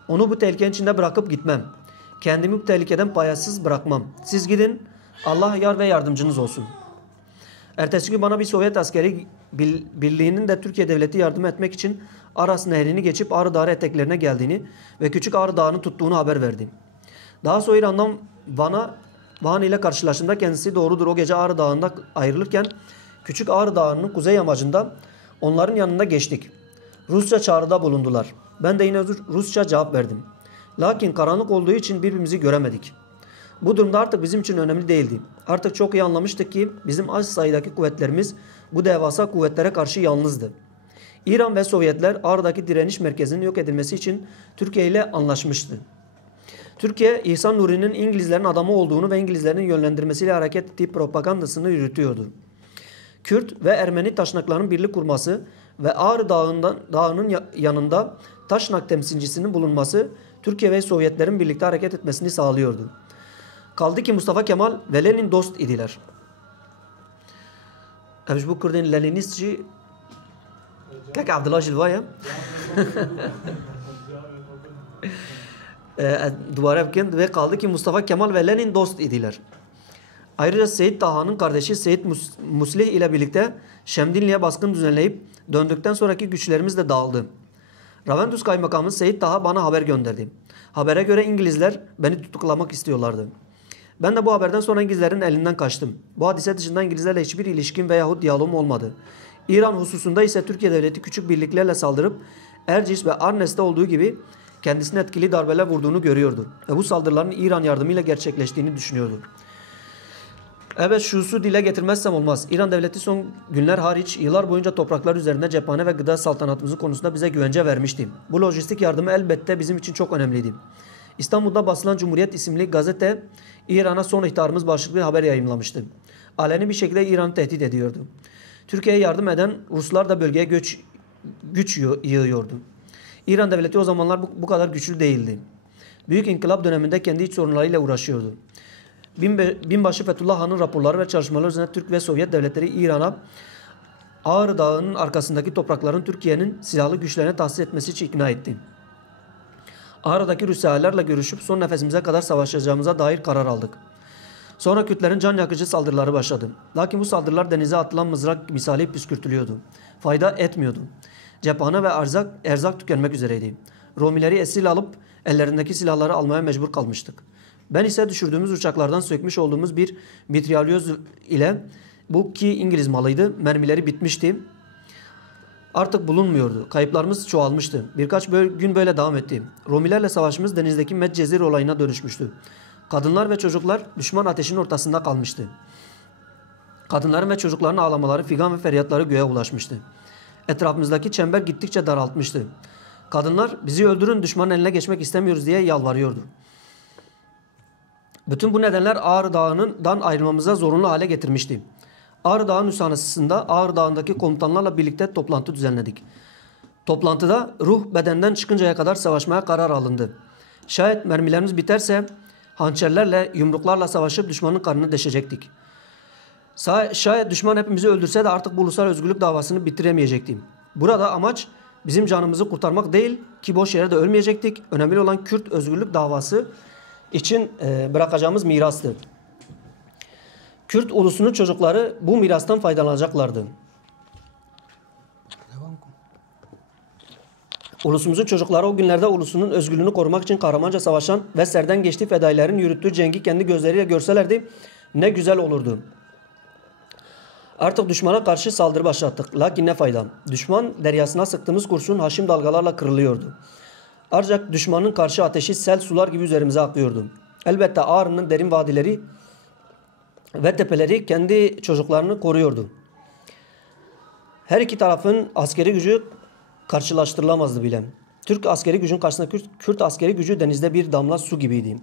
Onu bu tehlikenin içinde bırakıp gitmem. Kendimi bu tehlikeden payasız bırakmam. Siz gidin. Allah yar ve yardımcınız olsun. Ertesi gün bana bir Sovyet askeri birliğinin de Türkiye devleti yardım etmek için Aras Nehri'ni geçip Ağrı Dağı eteklerine geldiğini ve Küçük Ağrı Dağı'nı tuttuğunu haber verdi. Daha sonra İran'dan Van ile karşılaştığımda kendisi doğrudur o gece Ağrı Dağı'nda ayrılırken Küçük Ağrı Dağı'nın kuzey yamacında onların yanında geçtik. Rusça çağrıda bulundular. Ben de yine Rusça cevap verdim. Lakin karanlık olduğu için birbirimizi göremedik. Bu durumda artık bizim için önemli değildi. Artık çok iyi anlamıştık ki bizim az sayıdaki kuvvetlerimiz bu devasa kuvvetlere karşı yalnızdı. İran ve Sovyetler Ağrı'daki direniş merkezinin yok edilmesi için Türkiye ile anlaşmıştı. Türkiye, İhsan Nuri'nin İngilizlerin adamı olduğunu ve İngilizlerin yönlendirmesiyle hareket ettiği propagandasını yürütüyordu. Kürt ve Ermeni taşnakların birlik kurması ve Ağrı Dağı'nın yanında taşnak temsilcisinin bulunması Türkiye ve Sovyetlerin birlikte hareket etmesini sağlıyordu. Kaldı ki Mustafa Kemal ve Lenin dost idiler. Evş bu Kurdin Leninistçi kek Abdullah Jilvaya duvara bakın ve kaldı ki Mustafa Kemal ve Lenin dost idiler. Ayrıca Seyit Taha'nın kardeşi Seyit Muslih ile birlikte Şemdinli'ye baskın düzenleyip döndükten sonraki güçlerimiz de dağıldı. Ravendus Kaymakamı Seyit Taha bana haber gönderdi. Habere göre İngilizler beni tutuklamak istiyorlardı. Ben de bu haberden sonra İngilizlerin elinden kaçtım. Bu hadise dışında İngilizlerle hiçbir ilişkim veyahut diyalogum olmadı. İran hususunda ise Türkiye devleti küçük birliklerle saldırıp Erciş ve Arnes'te olduğu gibi kendisine etkili darbeler vurduğunu görüyordu. Ve bu saldırıların İran yardımıyla gerçekleştiğini düşünüyordu. Evet şusu dile getirmezsem olmaz. İran devleti son günler hariç yıllar boyunca topraklar üzerinde cephane ve gıda saltanatımızı konusunda bize güvence vermişti. Bu lojistik yardımı elbette bizim için çok önemliydi. İstanbul'da basılan Cumhuriyet isimli gazete İran'a son ihtarımız başlıklı bir haber yayımlamıştı. Aleni bir şekilde İran'ı tehdit ediyordu. Türkiye'ye yardım eden Ruslar da bölgeye güç yığıyordu. İran devleti o zamanlar bu kadar güçlü değildi. Büyük İnkılap döneminde kendi iç sorunlarıyla uğraşıyordu. Binbaşı Fethullah Han'ın raporları ve çalışmaları üzerine Türk ve Sovyet devletleri İran'a Ağrı Dağı'nın arkasındaki toprakların Türkiye'nin silahlı güçlerine tahsis etmesi için ikna etti. Ağrı'daki Rusiyalarla görüşüp son nefesimize kadar savaşacağımıza dair karar aldık. Sonra Kürtlerin can yakıcı saldırıları başladı. Lakin bu saldırılar denize atılan mızrak misali püskürtülüyordu. Fayda etmiyordu. Cephane ve erzak tükenmek üzereydi. Romileri esir alıp ellerindeki silahları almaya mecbur kalmıştık. Ben ise düşürdüğümüz uçaklardan sökmüş olduğumuz bir mitralyöz ile bu ki İngiliz malıydı. Mermileri bitmişti. artık bulunmuyordu. Kayıplarımız çoğalmıştı. Birkaç gün böyle devam etti. Romilerle savaşımız denizdeki Medcezir olayına dönüşmüştü. Kadınlar ve çocuklar düşman ateşinin ortasında kalmıştı. Kadınların ve çocukların ağlamaları, figan ve feryatları göğe ulaşmıştı. Etrafımızdaki çember gittikçe daraltmıştı. Kadınlar bizi öldürün, düşmanın eline geçmek istemiyoruz diye yalvarıyordu. Bütün bu nedenler Ağrı Dağı'ndan ayrılmamıza zorunlu hale getirmişti. Ağrı Dağı nüshanasında Ağrı Dağı'ndaki komutanlarla birlikte toplantı düzenledik. Toplantıda ruh bedenden çıkıncaya kadar savaşmaya karar alındı. Şayet mermilerimiz biterse hançerlerle, yumruklarla savaşıp düşmanın karnını deşecektik. Şayet düşman hepimizi öldürse de artık bu ulusal özgürlük davasını bitiremeyecektim. Burada amaç bizim canımızı kurtarmak değil ki boş yere de ölmeyecektik. Önemli olan Kürt özgürlük davası için bırakacağımız mirastı. Kürt ulusunun çocukları bu mirastan faydalanacaklardı. Ulusumuzun çocukları o günlerde ulusunun özgürlüğünü korumak için kahramanca savaşan ve serden geçtiği fedailerin yürüttüğü cengi kendi gözleriyle görselerdi ne güzel olurdu. Artık düşmana karşı saldırı başlattık. Lakin ne fayda? Düşman deryasına sıktığımız kurşun haşim dalgalarla kırılıyordu. Ancak düşmanın karşı ateşi sel sular gibi üzerimize akıyordu. Elbette Ağrı'nın derin vadileri ve tepeleri kendi çocuklarını koruyordu. Her iki tarafın askeri gücü karşılaştırılamazdı bile. Türk askeri gücün karşısında Kürt askeri gücü denizde bir damla su gibiydi.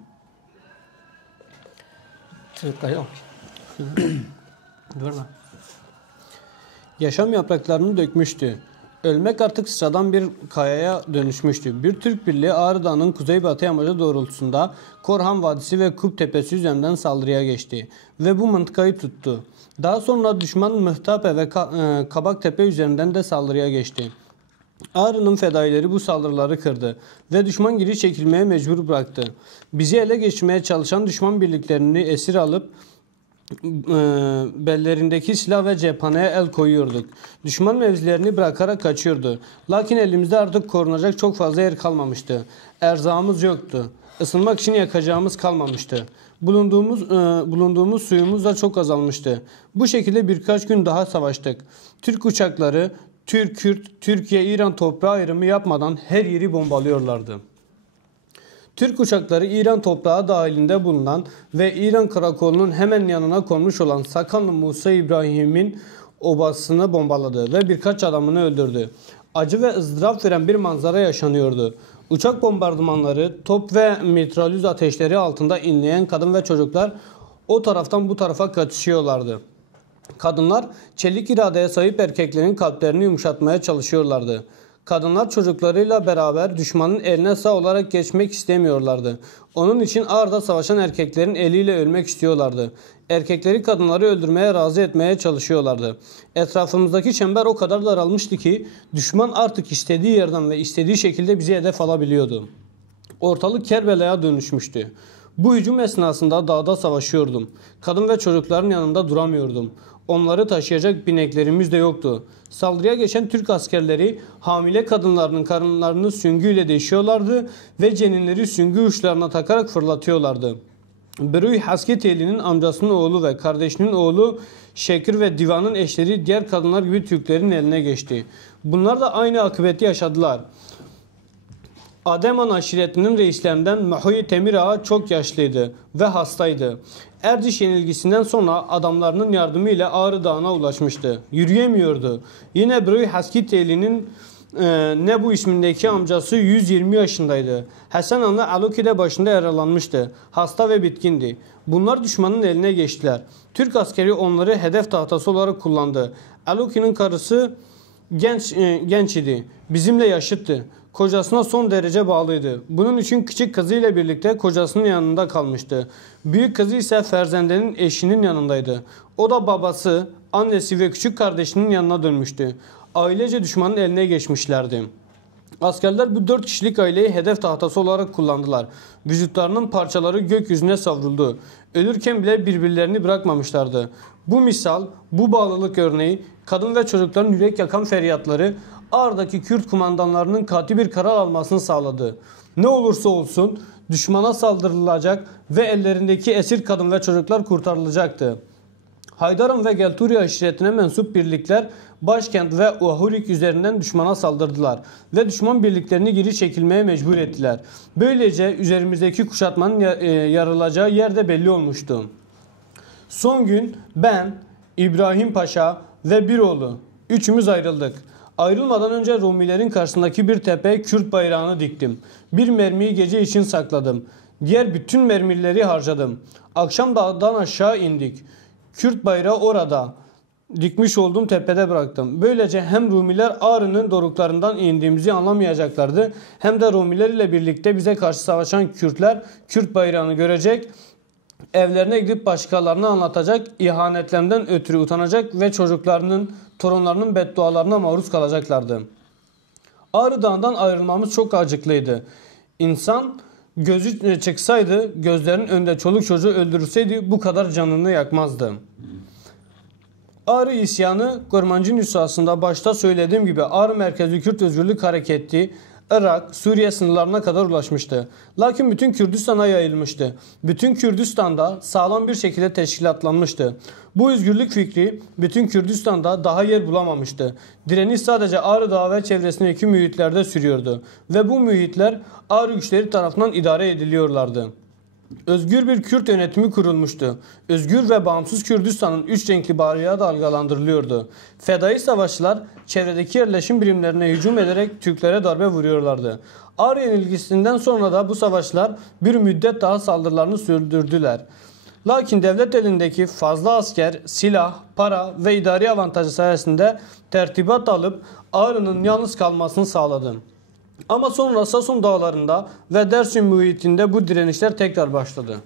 Yaşam yapraklarını dökmüştü. Ölmek artık sıradan bir kayaya dönüşmüştü. Bir Türk birliği Ağrı Dağı'nın kuzeybatı yamacı doğrultusunda Korhan Vadisi ve Kup Tepesi üzerinden saldırıya geçti ve bu mıntıkayı tuttu. Daha sonra düşman Mıhtape ve Kabaktepe üzerinden de saldırıya geçti. Ağrı'nın fedaileri bu saldırıları kırdı ve düşman geri çekilmeye mecbur bıraktı. Bizi ele geçirmeye çalışan düşman birliklerini esir alıp bellerindeki silah ve cephaneye el koyuyorduk. Düşman mevzilerini bırakarak kaçıyordu. Lakin elimizde artık korunacak çok fazla yer kalmamıştı. Erzağımız yoktu. Isınmak için yakacağımız kalmamıştı. Bulunduğumuz suyumuz da çok azalmıştı. Bu şekilde birkaç gün daha savaştık. Türk uçakları Türk-Kürt, Türkiye-İran toprağı ayrımı yapmadan her yeri bombalıyorlardı. Türk uçakları İran toprağı dahilinde bulunan ve İran karakolunun hemen yanına konmuş olan Sakanlı Musa İbrahim'in obasını bombaladı ve birkaç adamını öldürdü. Acı ve ızdırap veren bir manzara yaşanıyordu. Uçak bombardımanları, top ve mitralyöz ateşleri altında inleyen kadın ve çocuklar o taraftan bu tarafa kaçışıyorlardı. Kadınlar çelik iradeye sahip erkeklerin kalplerini yumuşatmaya çalışıyorlardı. Kadınlar çocuklarıyla beraber düşmanın eline sağ olarak geçmek istemiyorlardı. Onun için Ağrı'da savaşan erkeklerin eliyle ölmek istiyorlardı. Erkekleri kadınları öldürmeye razı etmeye çalışıyorlardı. Etrafımızdaki çember o kadar daralmıştı ki düşman artık istediği yerden ve istediği şekilde bizi hedef alabiliyordu. Ortalık Kerbela'ya dönüşmüştü. Bu hücum esnasında dağda savaşıyordum. Kadın ve çocukların yanında duramıyordum. Onları taşıyacak bineklerimiz de yoktu. Saldırıya geçen Türk askerleri hamile kadınlarının karınlarını süngüyle deşiyorlardı ve ceninleri süngü uçlarına takarak fırlatıyorlardı. Beruy Hasketeli'nin amcasının oğlu ve kardeşinin oğlu Şekir ve Divan'ın eşleri diğer kadınlar gibi Türklerin eline geçti. Bunlar da aynı akıbeti yaşadılar. Ademan aşiretinin reislerinden Mahoy Temir Ağa çok yaşlıydı ve hastaydı. Erciş yenilgisinden sonra adamlarının yardımıyla Ağrı Dağı'na ulaşmıştı. Yürüyemiyordu. Yine Beruy Hasketeli'nin Nebu ismindeki amcası 120 yaşındaydı. Hasan Anlı Aluki'de başında yaralanmıştı. Hasta ve bitkindi. Bunlar düşmanın eline geçtiler. Türk askeri onları hedef tahtası olarak kullandı. Aluki'nin karısı genç idi. Bizimle yaşıttı. Kocasına son derece bağlıydı. Bunun için küçük kızıyla birlikte kocasının yanında kalmıştı. Büyük kızı ise Ferzende'nin eşinin yanındaydı. O da babası, annesi ve küçük kardeşinin yanına dönmüştü. Ailece düşmanın eline geçmişlerdi. Askerler bu 4 kişilik aileyi hedef tahtası olarak kullandılar. Vücutlarının parçaları gökyüzüne savruldu. Ölürken bile birbirlerini bırakmamışlardı. Bu misal, bu bağlılık örneği, kadın ve çocukların yürek yakan feryatları Ağrı'daki Kürt kumandanlarının katı bir karar almasını sağladı. Ne olursa olsun düşmana saldırılacak ve ellerindeki esir kadın ve çocuklar kurtarılacaktı. Haydar'ın ve Gelturi aşiretine mensup birlikler başkent ve Uhurik üzerinden düşmana saldırdılar ve düşman birliklerini geri çekilmeye mecbur ettiler. Böylece üzerimizdeki kuşatmanın yarılacağı yer de belli olmuştu. Son gün ben, İbrahim Paşa ve bir oğlu üçümüz ayrıldık. Ayrılmadan önce Rumilerin karşısındaki bir tepeye Kürt bayrağını diktim. Bir mermiyi gece için sakladım. Diğer bütün mermileri harcadım. Akşam dağdan aşağı indik. Kürt bayrağı orada dikmiş olduğum tepede bıraktım. Böylece hem Rumiler Ağrı'nın doruklarından indiğimizi anlamayacaklardı, hem de Rumiler ile birlikte bize karşı savaşan Kürtler Kürt bayrağını görecek, evlerine gidip başkalarına anlatacak, ihanetlerinden ötürü utanacak ve çocuklarının, torunlarının beddualarına maruz kalacaklardı. Ağrı Dağı'ndan ayrılmamız çok acıklıydı. İnsan gözü çıksaydı, gözlerinin önünde çoluk çocuğu öldürülseydi bu kadar canını yakmazdı. Ağrı isyanı, Kurmancı nüshasında başta söylediğim gibi Ağrı Merkezli Kürt Özgürlük Hareketi, Irak, Suriye sınırlarına kadar ulaşmıştı. Lakin bütün Kürdistan'a yayılmıştı. Bütün Kürdistan'da sağlam bir şekilde teşkilatlanmıştı. Bu özgürlük fikri bütün Kürdistan'da daha yer bulamamıştı. Direniş sadece Ağrı Dağı ve çevresindeki mühitlerde sürüyordu. Ve bu mühitler Ağrı güçleri tarafından idare ediliyorlardı. Özgür bir Kürt yönetimi kurulmuştu. Özgür ve bağımsız Kürdistan'ın üç renkli bayrağı dalgalandırılıyordu. Fedai savaşçılar çevredeki yerleşim birimlerine hücum ederek Türklere darbe vuruyorlardı. Ağrı yenilgisinden sonra da bu savaşçılar bir müddet daha saldırılarını sürdürdüler. Lakin devlet elindeki fazla asker, silah, para ve idari avantajı sayesinde tertibat alıp Ağrı'nın yalnız kalmasını sağladı. Ama sonra Sasun dağlarında ve Dersim muhitinde bu direnişler tekrar başladı.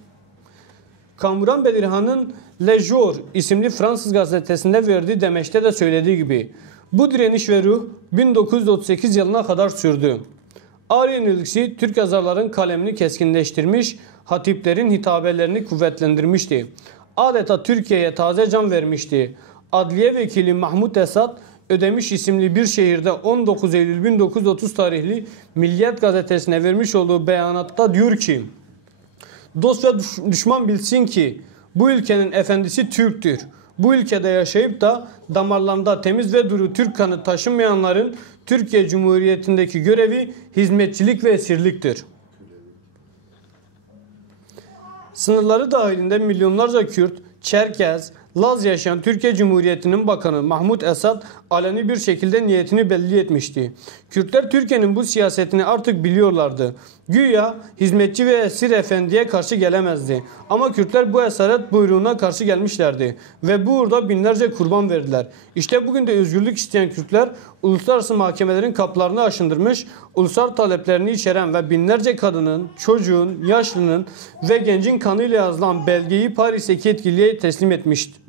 Kamuran Bedirhan'ın Le Jour isimli Fransız gazetesinde verdiği demeçte de söylediği gibi bu direniş ve ruh 1938 yılına kadar sürdü. Ağrı yenilgisi Türk yazarların kalemini keskinleştirmiş, hatiplerin hitabelerini kuvvetlendirmişti. Adeta Türkiye'ye taze can vermişti. Adliye Vekili Mahmut Esat, Ödemiş isimli bir şehirde 19 Eylül 1930 tarihli Milliyet gazetesine vermiş olduğu beyanatta diyor ki: "Dost ve düşman bilsin ki bu ülkenin efendisi Türk'tür. Bu ülkede yaşayıp da damarlarında temiz ve duru Türk kanı taşınmayanların Türkiye Cumhuriyeti'ndeki görevi hizmetçilik ve esirliktir." Sınırları dahilinde milyonlarca Kürt, Çerkez, Laz yaşayan Türkiye Cumhuriyeti'nin bakanı Mahmut Esad aleni bir şekilde niyetini belli etmişti. Kürtler Türkiye'nin bu siyasetini artık biliyorlardı. Güya hizmetçi ve esir efendiye karşı gelemezdi. Ama Kürtler bu esaret buyruğuna karşı gelmişlerdi. Ve bu uğurda binlerce kurban verdiler. İşte bugün de özgürlük isteyen Kürtler uluslararası mahkemelerin kapılarını aşındırmış, ulusal taleplerini içeren ve binlerce kadının, çocuğun, yaşlının ve gencin kanıyla yazılan belgeyi Paris'teki yetkiliye teslim etmişti.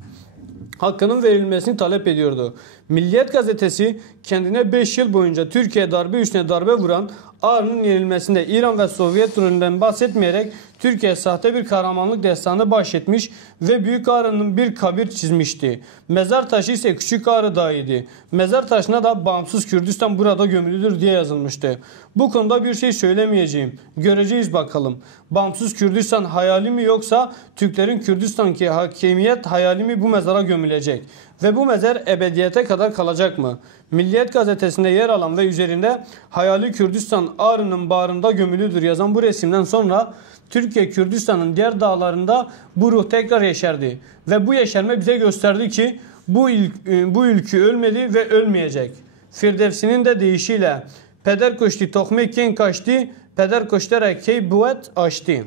Hakkının verilmesini talep ediyordu. Milliyet gazetesi kendine 5 yıl boyunca Türkiye darbe üstüne darbe vuran Ağrı'nın yenilmesinde İran ve Sovyet rolünden bahsetmeyerek Türkiye sahte bir kahramanlık destanı bahşetmiş ve Büyük Ağrı'nın bir kabir çizmişti. Mezar taşı ise Küçük Ağrı Dağı'ydı. Mezar taşına da bağımsız Kürdistan burada gömülüdür diye yazılmıştı. Bu konuda bir şey söylemeyeceğim. Göreceğiz bakalım. Bağımsız Kürdistan hayali mi yoksa Türklerin Kürdistan'daki hakimiyet hayali mi bu mezara gömülecek? Ve bu mezar ebediyete kadar kalacak mı? Milliyet gazetesinde yer alan ve üzerinde hayali Kürdistan Ağrı'nın bağrında gömülüdür yazan bu resimden sonra Türkiye Kürdistan'ın diğer dağlarında bu ruh tekrar yeşerdi. Ve bu yeşerme bize gösterdi ki bu ülke ölmedi ve ölmeyecek. Firdevsi'nin de deyişiyle peder koştu tohme ken kaçtı, peder koştara key buet açtı.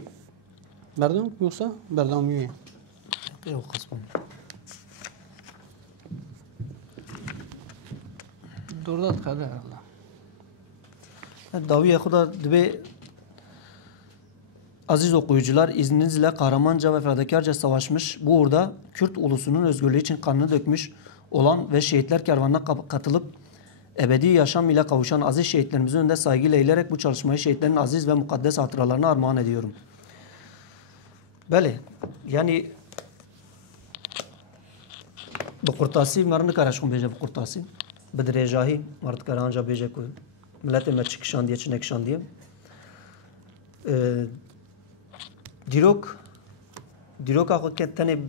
Berdam yoksa berdam iyi. Yok kısmı. Doğrudan kadar Allah. Daviye Kuda dibe aziz okuyucular, izninizle kahramanca ve fedakarca savaşmış, bu uğurda Kürt ulusunun özgürlüğü için kanını dökmüş olan ve şehitler kervanına katılıp ebedi yaşam ile kavuşan aziz şehitlerimizin önünde saygıyla eğilerek bu çalışmayı şehitlerin aziz ve mukaddes hatıralarına armağan ediyorum. Böyle yani bu kurtasi marını karışım beje bu kurtasi bedrejahi mart karanca beje koy millete me çıkışan diye çinekşan diye dirok hakikaten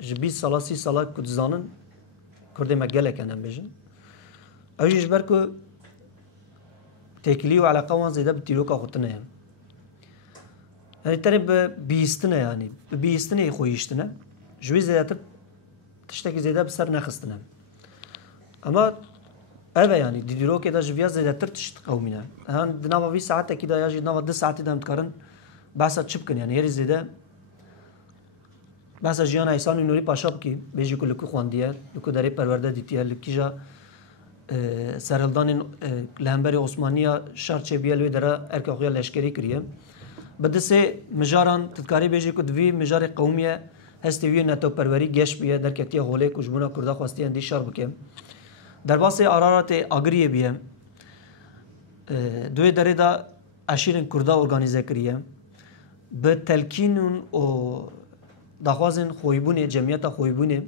jibi salasi salak kudzanın kurde me gelek enem bejin اویش بر کو تکلی و علاقه وان زیده به تیروکا خودتنه هم یعنی تنه به بیستنه یعنی به بیستنه خویشتنه جوی زیده تر تشتکی زیده بسر نخستنه اما اوه یعنی دیروکه دا جویا زیده تر تشت قومینه هن دناوا 20 ساعت کی دا یا جی دناوا 2 ساعتی دام تکارن بحثا چپ کن یعنی هری زیده بحثا جیان ایسان نوری پاشاب کی بیجی کو لکو خواندیه لکو داره پرورده دیتیه لکیجا سرهلدان لهمبر عثمانیه شرط بیالوی داره ارکاقیا لشکری کریه بدسه مجاران تذکاری بیجی کو دوی مجار قومیه هستوی نتو پروری گش بیه در کتیه هوله کجبونا کرده خواستی اندی شار بکه در باس آرارات آگریه بیه دوی داره دا اشیرن کرده ارگانیزه کریه به تلکین و دخوازن خویبونه جمعیت خویبونه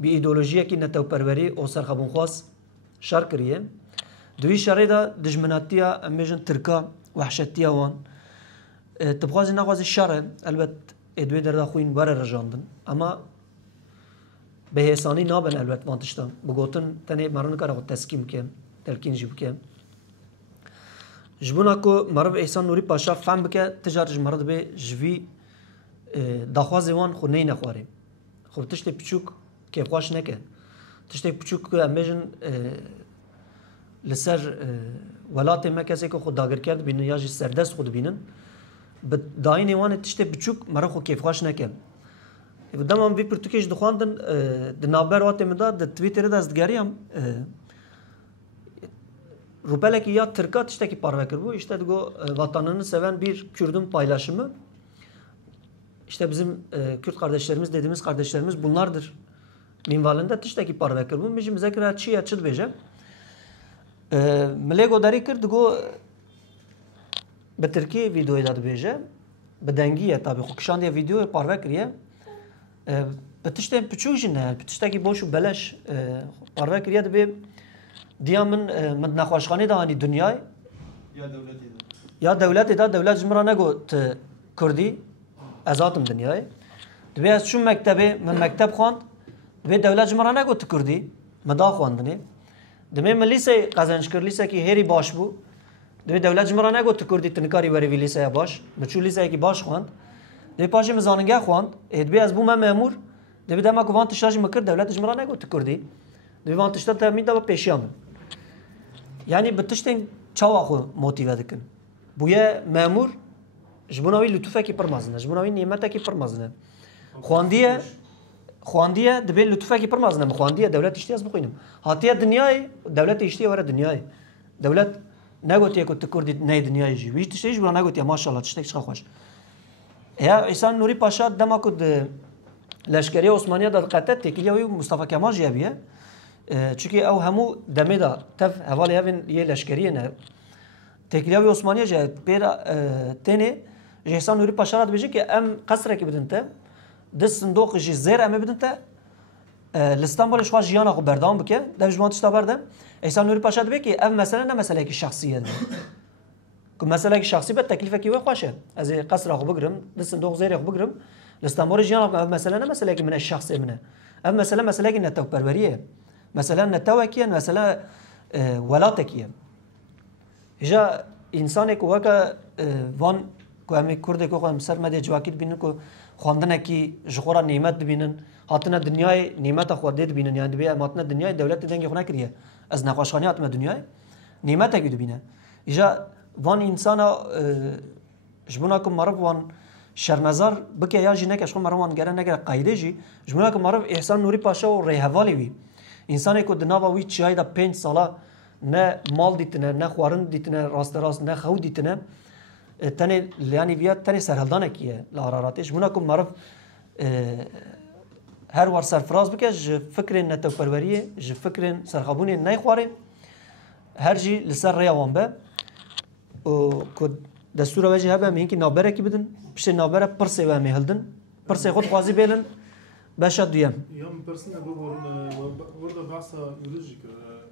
بی ایدئولوژی کی نتو پروری او سرخبون خواست شر کریه دوی شر دا دجمناتیا امیجن ترکا وحشتیا وان تبغازی نخوازی شره البته ادوی در خوین بار رجاندن اما به حسانی نابن البته وانتشتم بگوتن تنه مرن کار خود تسکیم که تلکین جیب که جبونا کو مرو احسان نوری پاشا فهم بکه تجارت مرد به جوی دخواز وان خو نه نخواره خب تشت پچوک که خواش نکه تشت پچوک که امیجن لسر ولات مکسی که خود داگر کرد بینن یا جی سردست خود بینن به داین وان تشت بچوک مرا خو کیف خواش نکه دام وی پرتوکیش دخواندن د نابر وات مدا د توییتر دستگاریم روبلک یا ترکا تشتکی parve kır bu işte digo vatanını seven bir Kürdün paylaşımı işte bizim Kürt kardeşlerimiz dediğimiz kardeşlerimiz bunlardır minvalinde tişteki parve kır bu bizim zekra çi ya çıl beje mlego dari kır digo به ترکیه ویدیوی داد بیجه به دنگیه تابی خوکشان دیه ویدیوی پارو کریه به تشته پچوشی نه به تشته کی بوشو بلش پارو کریه دبی دیا من نخواشخانی دانی دنیای یا دولتی دا دولت جمرا نگو ت کردی ازاتم دنیای دبی از چون مکتبه من مکتب خواند دبی دولت جمرا نگو ت کردی مدا خواندنی دبی من لیسه قزنجکر لیسه کی هری باش بو دوی دولت جمهوری نگفت کردی تنکاری وری ویلیسه باش بچو لیسه کی باش خواند دوی پاش مزانگه خواند ادبی از بوم مامور دوی دما کو وانت شاج مکر دولت جمهوری نگفت کردی دوی وانت شتا تامین دا پیشیام یعنی بتشتن چاوا خو موتیو دکن بویا مامور جبوناوی لطفه کی پرمازنه جبوناوی نعمت کی پرمازنه خواندیه دبی لطفه کی پرمازنه خواندیه دولت اشتی از بخوینم هاتیه دنیای دولت اشتی وره دنیای دولت نگوتیه که تکردی نه دنیای جی ویش تشتیش برا نگوتیه ماشاءالله تشتیش چه خوش یا ایسان نوری پاشا دما کد لشکری عثمانیه داد قطعت تکیلیوی مصطفی کمال جیبیه چونکه او همو دمه دا تف حوالی هفین یه لشکریه نه تکیلیوی عثمانیه جیب پیرا تینه ایسان نوری پاشا داد بیجه که ام قصره که بدن تا دست صندوق جی زیر امه بدن تا لستانبولش خواهد جیانا خو بردام بکه در جوانتش تا بردم ایسان نوری پاشا دبی که اف مسئله نه مسئله کی شخصیه نه که مسئله کی شخصی به تکلیف کی و خوشه از قصر خو بگرم دست صندوق زیر خو بگرم لستانبول جیانا اف مسئله نه مسئله کی من الشخص منه اف مسئله کی نتو پروریه مثلا نتو کیه مثلا ولاتکیه جا انسان کو وکا وان کو هم کرد کو هم سر مده جواکید بینن کو خواندن کی جخورا نعمت بینن هاتنا دنیای نعمت خو دید بینن یعنی بیا ماتنا دنیای دولت دنگ خو نکریه از نخواشخانی هاتما دنیای نعمت کی بینه ایجا وان انسان جبونا کو مرب وان شرمزار بکه یا جنه کش خو مروان گره نگره قایده جی جبونا کو مرب احسان نوری پاشا و ریحوالی وی انسان کو دناوا وی چای دا 5 سالا نه مال دیتنه نه خوارن دیتنه راست نه خو دیتنه تنه یعنی بیا تنه سرهلدان کیه لاراراتش بونا کو مرب هر وار سرفراز بکه ج فکر نتو پروریه ج فکر سرخابونی نه خواره هر جی لسر ریوان به او کو دستور وجه هبه مین کی نابره کی بدن پش نابره پرسه و مهلدن پرسه خود قاضی بیلن باشد دیم يوم برسنا ورده بحثا يولوجيك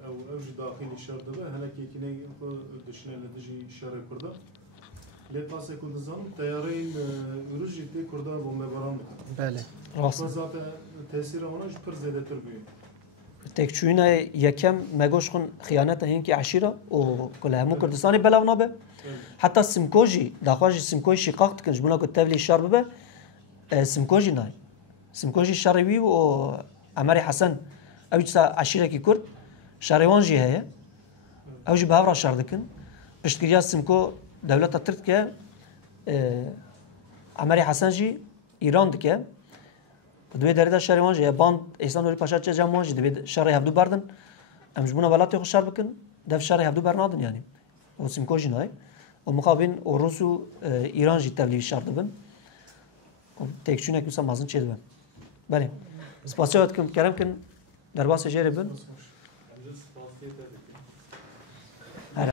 او اوج داخلي الشر ده هلا كيكني دشنا ندجي شر كرده لطاسه كردستان تيارين يولوجي تي كرده بومباران بله راست ذات تاثير هونش پر زياده تر بيه تکچوینه یکم مگوش خون خیانت هین که عشیره و کله همو کردستانی بلاو نابه حتی سمکوجی داخواجی سمکوی شقاق تکنج بنا که تبلی شر ببه سمکوجی نای سمکوجی شروی و عمری حسن اوج سا عشیره کی کرد شروان جی هه اوج به هفرا شر دکن پشتگیری سمکو دولت ترک که عمری حسن جی ایران دکه دوی درida شهر جه باند ایسان ولی پاشا چه جمع جه دوی شهر هفدو بردن امش بنا ولاتی خوش شهر بکن دف شهر هفدو برنادن یعنی و سیمکوجی نای و مقابل روس و ایران جی تبلیغ شهر دبن و تکچونه که مثلا مازن چه دبن بله سپاسیات کم کرم کن در باس جری بن